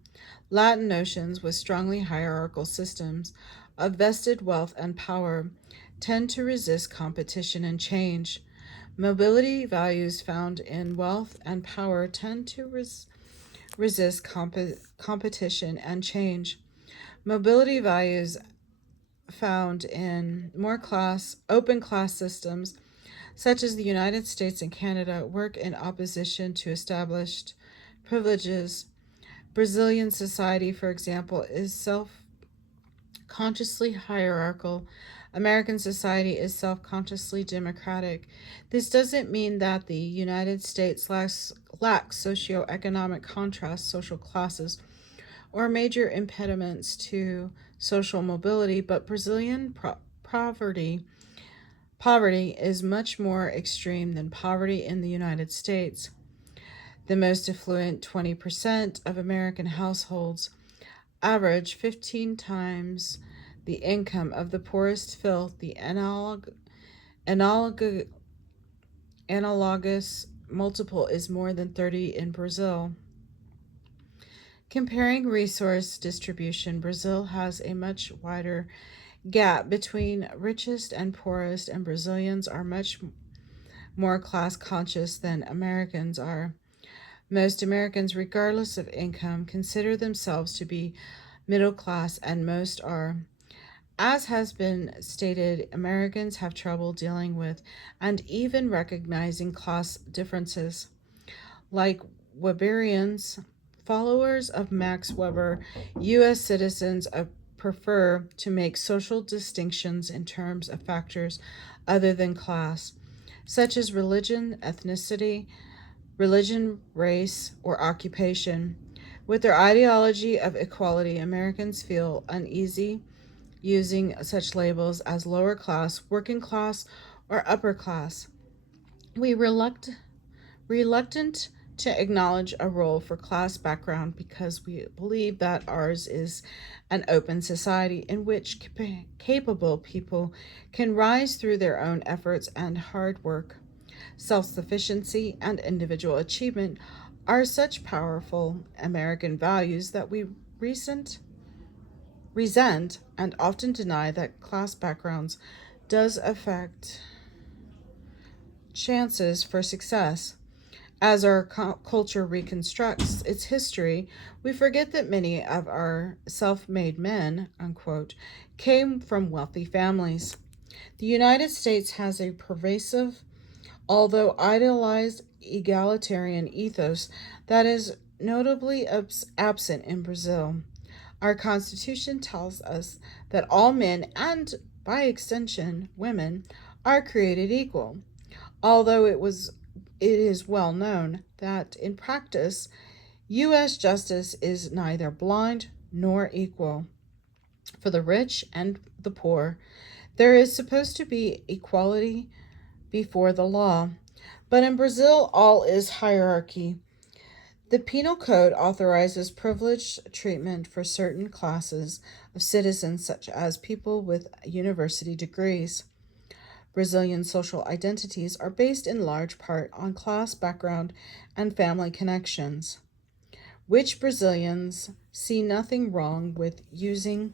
Latin notions with strongly hierarchical systems of vested wealth and power tend to resist competition and change. Mobility values found in wealth and power tend to resist competition and change. Mobility values found in more open class systems, such as the United States and Canada, work in opposition to established privileges. Brazilian society, for example, is self-consciously hierarchical. American society is self-consciously democratic. This doesn't mean that the United States lacks socioeconomic contrast, social classes, or major impediments to social mobility, but Brazilian poverty is much more extreme than poverty in the United States. The most affluent 20% of American households average 15 times the income of the poorest fifth. The analogous multiple is more than 30 in Brazil. Comparing resource distribution, Brazil has a much wider gap between richest and poorest, and Brazilians are much more class conscious than Americans are. Most Americans, regardless of income, consider themselves to be middle class, and most are. As has been stated, Americans have trouble dealing with and even recognizing class differences. Like Weberians, followers of Max Weber, U.S. citizens prefer to make social distinctions in terms of factors other than class, such as religion, race, or occupation. With their ideology of equality, Americans feel uneasy using such labels as lower class, working class, or upper class. We reluctant to acknowledge a role for class background because we believe that ours is an open society in which capable people can rise through their own efforts and hard work. Self-sufficiency and individual achievement are such powerful American values that we resent and often deny that class backgrounds does affect chances for success. As our culture reconstructs its history, we forget that many of our self-made men, unquote, came from wealthy families. The United States has a pervasive, although idealized, egalitarian ethos that is notably absent in Brazil. Our Constitution tells us that all men, and by extension women, are created equal, although it is well known that in practice, U.S. justice is neither blind nor equal. For the rich and the poor, there is supposed to be equality before the law, but in Brazil, all is hierarchy. The Penal Code authorizes privileged treatment for certain classes of citizens, such as people with university degrees. Brazilian social identities are based in large part on class background and family connections, which Brazilians see nothing wrong with using.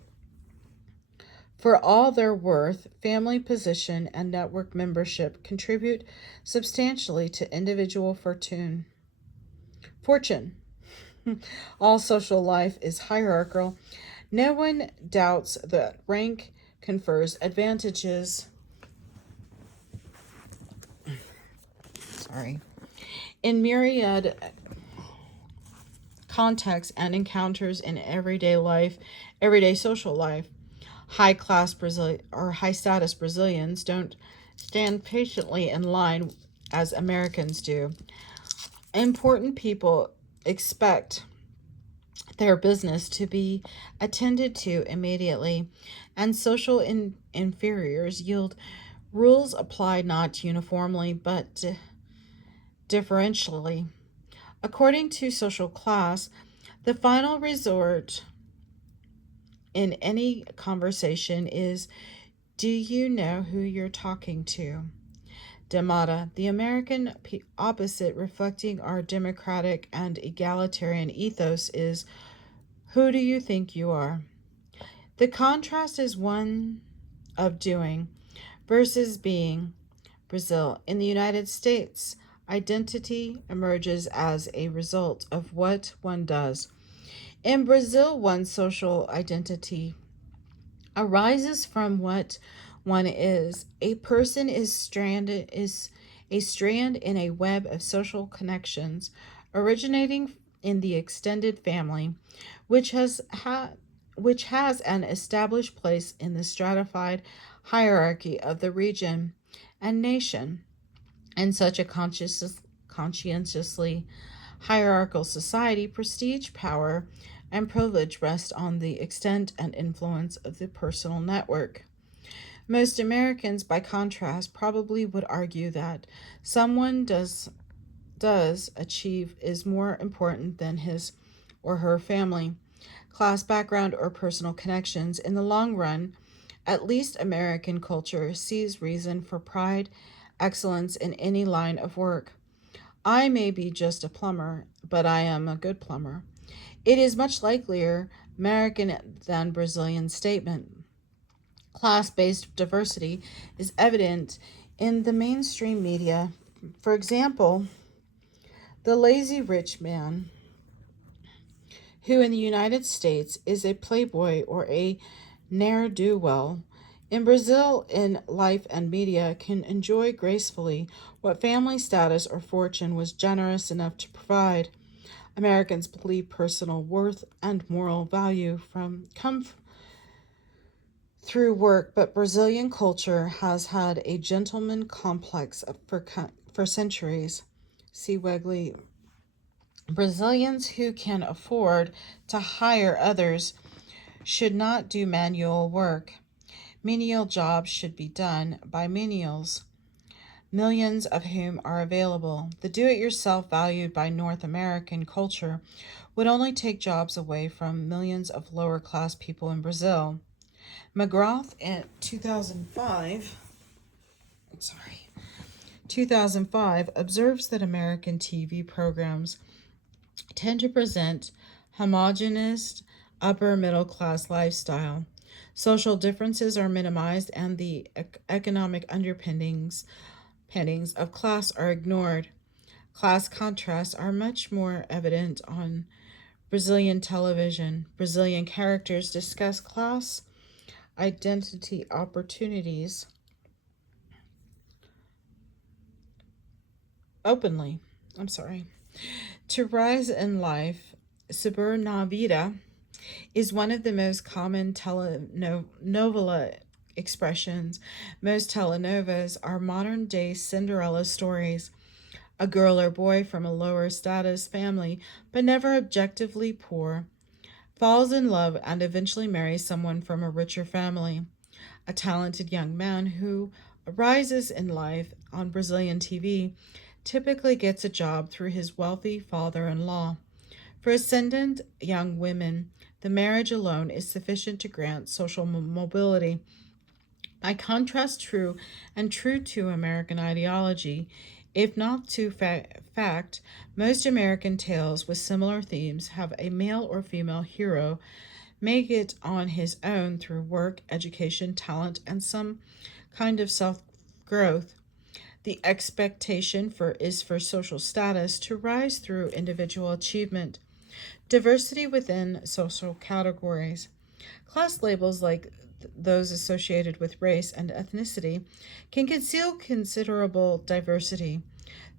For all their worth, family position and network membership contribute substantially to individual fortune. All social life is hierarchical. No one doubts that rank confers advantages. In myriad contexts and encounters in everyday social life, high status Brazilians don't stand patiently in line as Americans do. Important people expect their business to be attended to immediately, and social inferiors yield rules applied not uniformly but differentially. According to social class, the final resort in any conversation is, do you know who you're talking to? Demata, the American opposite reflecting our democratic and egalitarian ethos, is, who do you think you are? The contrast is one of doing versus being. Brazil. In the United States, identity emerges as a result of what one does. In Brazil, one's social identity arises from what one is. A person is a strand in a web of social connections originating in the extended family, which has an established place in the stratified hierarchy of the region and nation. In such a conscientiously hierarchical society, prestige, power, and privilege rest on the extent and influence of the personal network. Most Americans, by contrast, probably would argue that someone does achieve is more important than his or her family, class background, or personal connections. In the long run, at least American culture sees reason for pride, excellence in any line of work. I may be just a plumber, but I am a good plumber. It is much likelier American than Brazilian statement. Class-based diversity is evident in the mainstream media. For example, the lazy rich man, who in the United States is a playboy or a ne'er-do-well, in Brazil, in life and media, can enjoy gracefully what family status or fortune was generous enough to provide. Americans believe personal worth and moral value come through work, but Brazilian culture has had a gentleman complex for centuries. See Wegley. Brazilians who can afford to hire others should not do manual work. Menial jobs should be done by menials, millions of whom are available. The do-it-yourself valued by North American culture would only take jobs away from millions of lower-class people in Brazil. McGrath in 2005 observes that American TV programs tend to present homogeneous upper-middle-class lifestyle. Social differences are minimized and the economic underpinnings of class are ignored. Class contrasts are much more evident on Brazilian television. Brazilian characters discuss class identity opportunities openly. To rise in life, Subir na vida is one of the most common telenovela expressions. Most telenovas are modern-day Cinderella stories. A girl or boy from a lower status family, but never objectively poor, falls in love and eventually marries someone from a richer family. A talented young man who rises in life on Brazilian TV typically gets a job through his wealthy father-in-law. For ascendant young women, the marriage alone is sufficient to grant social mobility. By contrast, true to American ideology, if not to fact, most American tales with similar themes have a male or female hero make it on his own through work, education, talent, and some kind of self-growth. The expectation is for social status to rise through individual achievement. Diversity within social categories. Class labels like those associated with race and ethnicity can conceal considerable diversity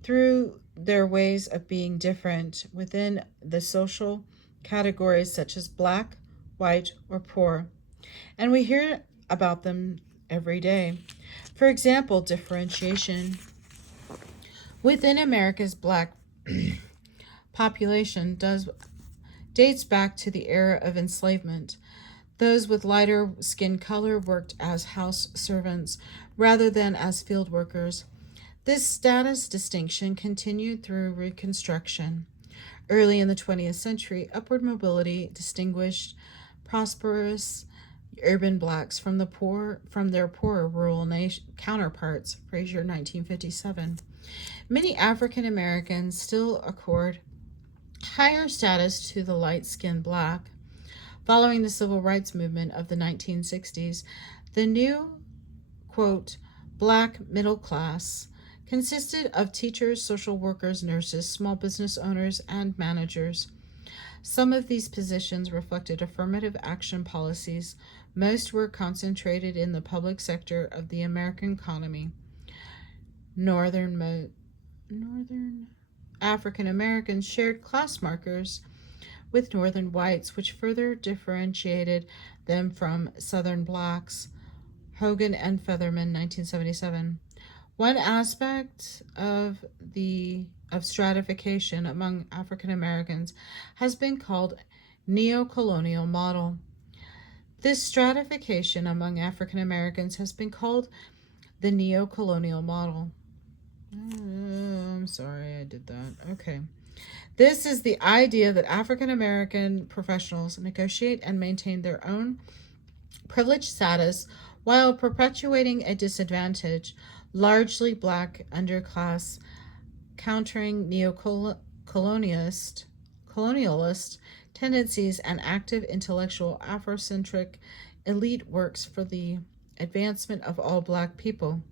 through their ways of being different within the social categories such as black, white, or poor. And we hear about them every day. For example, differentiation within America's black population dates back to the era of enslavement. Those with lighter skin color worked as house servants rather than as field workers. This status distinction continued through Reconstruction. Early in the 20th century, upward mobility distinguished prosperous urban blacks from their poorer rural counterparts. Fraser, 1957. Many African Americans still accord higher status to the light-skinned black. Following the civil rights movement of the 1960s, the new, quote, black middle class consisted of teachers, social workers, nurses, small business owners, and managers. Some of these positions reflected affirmative action policies. Most were concentrated in the public sector of the American economy. Northern African Americans shared class markers with Northern whites, which further differentiated them from Southern blacks. Hogan and Featherman, 1977. One aspect of stratification among African Americans has been called neo-colonial model. This stratification among African Americans has been called the neo-colonial model. I'm sorry I did that. Okay. This is the idea that African American professionals negotiate and maintain their own privileged status while perpetuating a disadvantage, largely black underclass, countering neo-colonialist tendencies and active intellectual Afrocentric elite works for the advancement of all black people.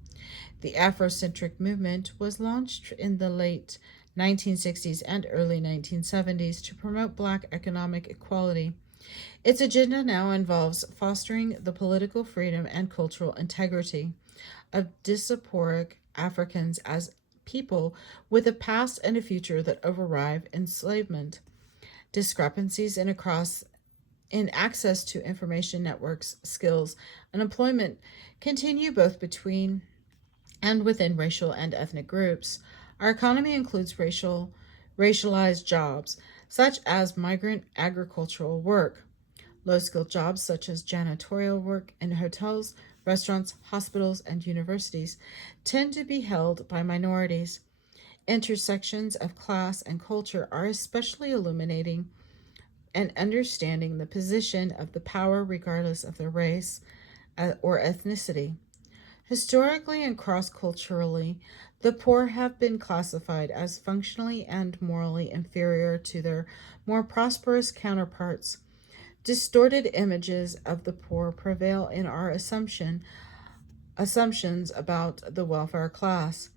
The Afrocentric movement was launched in the late 1960s and early 1970s to promote black economic equality. Its agenda now involves fostering the political freedom and cultural integrity of diasporic Africans as people with a past and a future that override enslavement. Discrepancies in access to information networks, skills, and employment continue both between and within racial and ethnic groups. Our economy includes racialized jobs, such as migrant agricultural work. Low-skilled jobs such as janitorial work in hotels, restaurants, hospitals, and universities tend to be held by minorities. Intersections of class and culture are especially illuminating and understanding the position of the power regardless of their race or ethnicity. Historically and cross-culturally, the poor have been classified as functionally and morally inferior to their more prosperous counterparts. Distorted images of the poor prevail in our assumptions about the welfare class.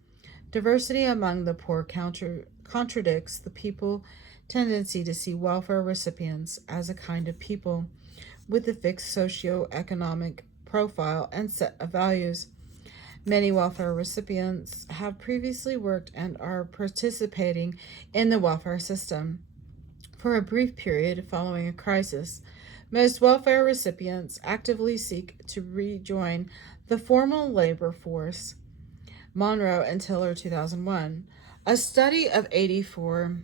Diversity among the poor contradicts the people's tendency to see welfare recipients as a kind of people with a fixed socio-economic profile and set of values. Many welfare recipients have previously worked and are participating in the welfare system for a brief period following a crisis. Most welfare recipients actively seek to rejoin the formal labor force. Monroe and Tiller, 2001. A study of 84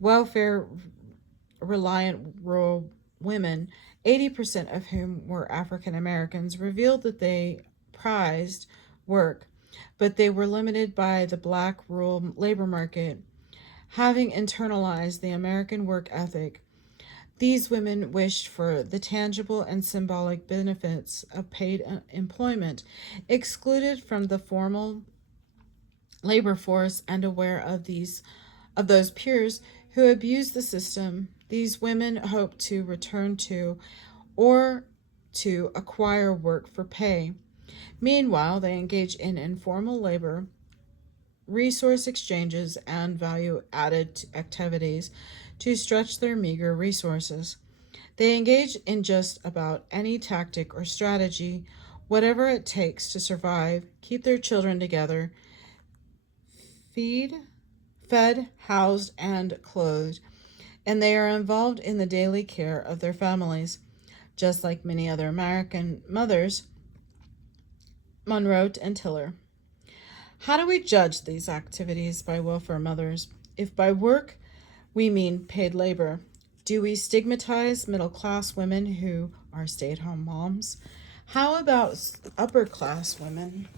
welfare-reliant rural women, 80% of whom were African Americans, revealed that they prized work, but they were limited by the black rural labor market. Having internalized the American work ethic, these women wished for the tangible and symbolic benefits of paid employment, excluded from the formal labor force and aware of those peers who abused the system. These women hoped to return to or to acquire work for pay. Meanwhile, they engaged in informal labor, resource exchanges, and value-added activities to stretch their meager resources. They engage in just about any tactic or strategy, whatever it takes to survive, keep their children together, fed, housed, and clothed, and they are involved in the daily care of their families. Just like many other American mothers, Monroe and Tiller. How do we judge these activities by welfare mothers? If by work we mean paid labor, Do we stigmatize middle-class women who are stay-at-home moms? How about upper-class women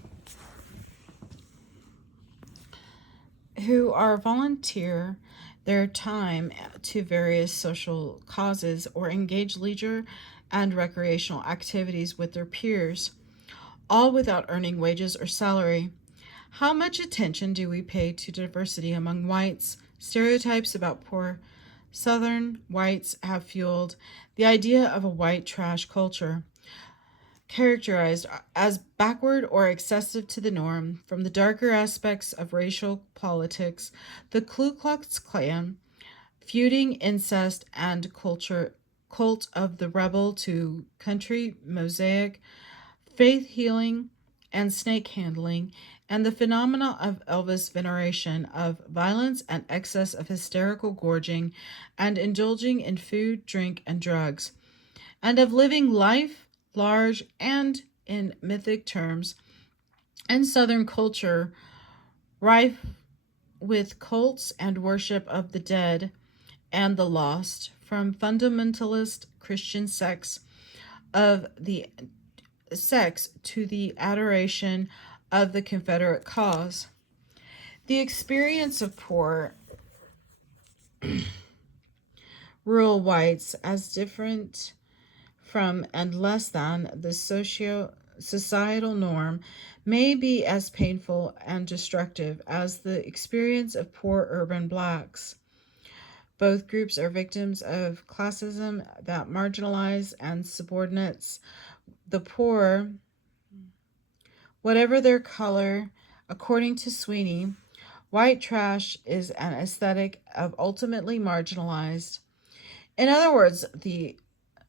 who are volunteer their time to various social causes or engage leisure and recreational activities with their peers, all without earning wages or salary? How much attention do we pay to diversity among whites? Stereotypes about poor Southern whites have fueled the idea of a white trash culture, characterized as backward or excessive to the norm. From the darker aspects of racial politics, the Ku Klux Klan, feuding, incest, and cult of the rebel, to country mosaic, faith healing, and snake handling, and the phenomena of Elvis veneration, of violence and excess, of hysterical gorging and indulging in food, drink, and drugs, and of living life large and in mythic terms, and Southern culture rife with cults and worship of the dead and the lost, from fundamentalist Christian sects to the adoration of the Confederate cause. The experience of poor rural whites as different from and less than the societal norm may be as painful and destructive as the experience of poor urban blacks. Both groups are victims of classism that marginalizes and subordinates the poor, whatever their color. According to Sweeney, white trash is an aesthetic of ultimately marginalized. In other words,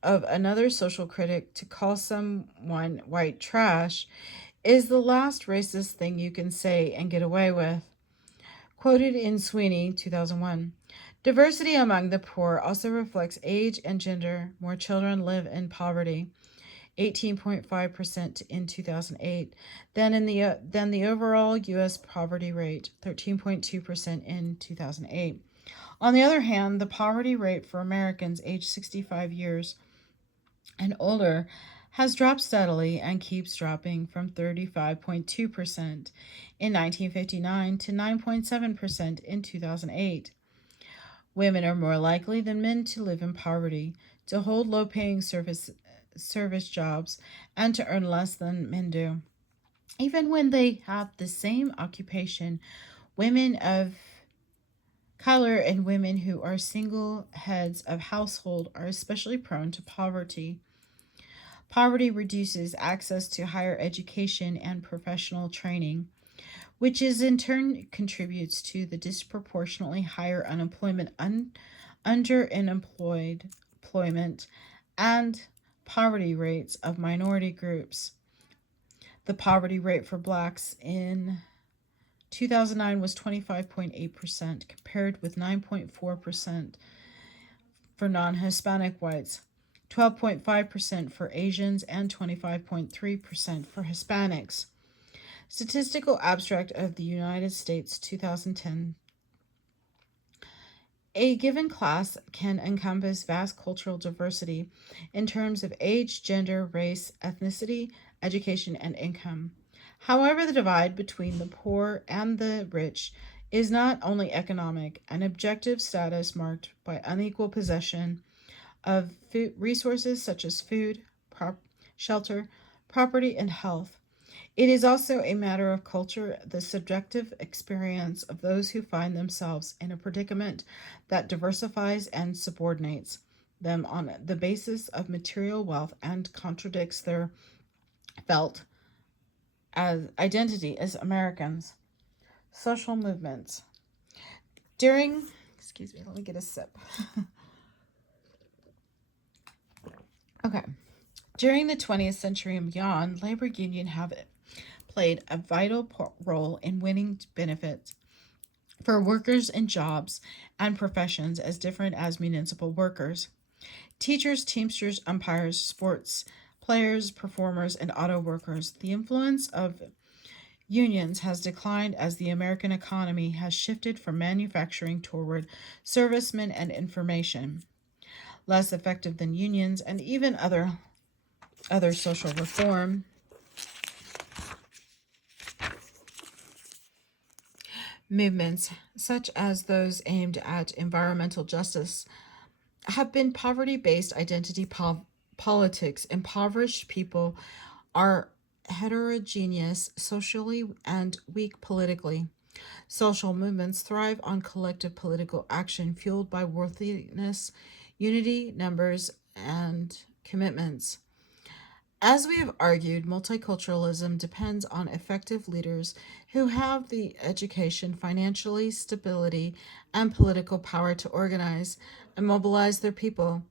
of another social critic, to call someone white trash is the last racist thing you can say and get away with. Quoted in Sweeney, 2001. Diversity among the poor also reflects age and gender. More children live in poverty, 18.5% in 2008, than the overall U.S. poverty rate, 13.2% in 2008. On the other hand, the poverty rate for Americans aged 65 years and older has dropped steadily and keeps dropping, from 35.2% in 1959 to 9.7% in 2008. Women are more likely than men to live in poverty, to hold low-paying service jobs, and to earn less than men do. Even when they have the same occupation, women of color and women who are single heads of household are especially prone to poverty. Poverty reduces access to higher education and professional training, which is in turn contributes to the disproportionately higher unemployment, underemployment, and poverty rates of minority groups. The poverty rate for blacks in 2009 was 25.8%, compared with 9.4% for non-Hispanic whites, 12.5% for Asians, and 25.3% for Hispanics. Statistical Abstract of the United States, 2010. A given class can encompass vast cultural diversity in terms of age, gender, race, ethnicity, education, and income. However, the divide between the poor and the rich is not only economic. An objective status marked by unequal possession of resources such as food, shelter, property, and health. It is also a matter of culture, the subjective experience of those who find themselves in a predicament that diversifies and subordinates them on the basis of material wealth and contradicts their felt as identity as Americans. Social movements. Excuse me, let me get a sip. Okay. During the 20th century and beyond, labor unions have played a vital role in winning benefits for workers in jobs and professions as different as municipal workers. Teachers, teamsters, umpires, sports players, performers, and auto workers. The influence of unions has declined as the American economy has shifted from manufacturing toward servicemen and information. less effective than unions, and even other social reform. Movements, such as those aimed at environmental justice, have been poverty-based identity politics. Impoverished people are heterogeneous socially and weak politically. Social movements thrive on collective political action fueled by worthiness, unity, numbers, and commitments. As we have argued, multiculturalism depends on effective leaders who have the education, financially stability, and political power to organize and mobilize their people.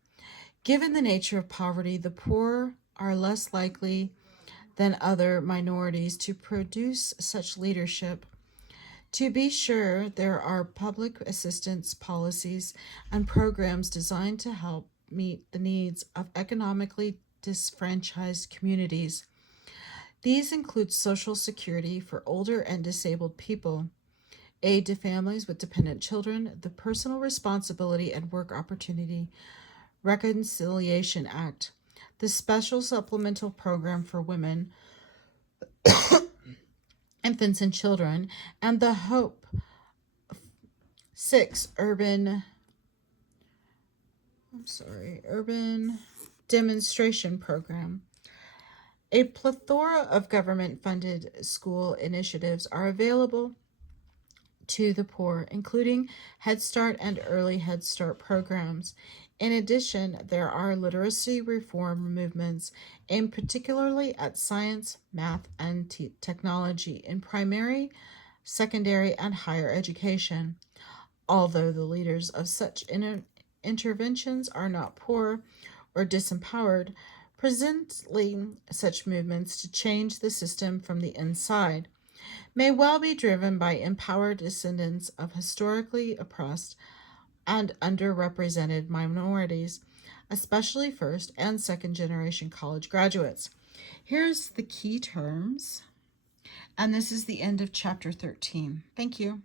Given the nature of poverty, the poor are less likely than other minorities to produce such leadership. To be sure, there are public assistance policies and programs designed to help meet the needs of economically disfranchised communities. These include Social Security for older and disabled people, aid to families with dependent children, the Personal Responsibility and Work Opportunity Reconciliation Act, the Special Supplemental Program for Women, Infants and Children, and the Hope 6 Urban Demonstration Program. A plethora of government-funded school initiatives are available to the poor, including Head Start and Early Head Start programs. In addition, there are literacy reform movements aimed particularly at science, math, and technology in primary, secondary, and higher education. Although the leaders of such interventions are not poor or disempowered, presently such movements to change the system from the inside may well be driven by empowered descendants of historically oppressed and underrepresented minorities, especially first and second generation college graduates. Here's the key terms, and this is the end of chapter 13. Thank you.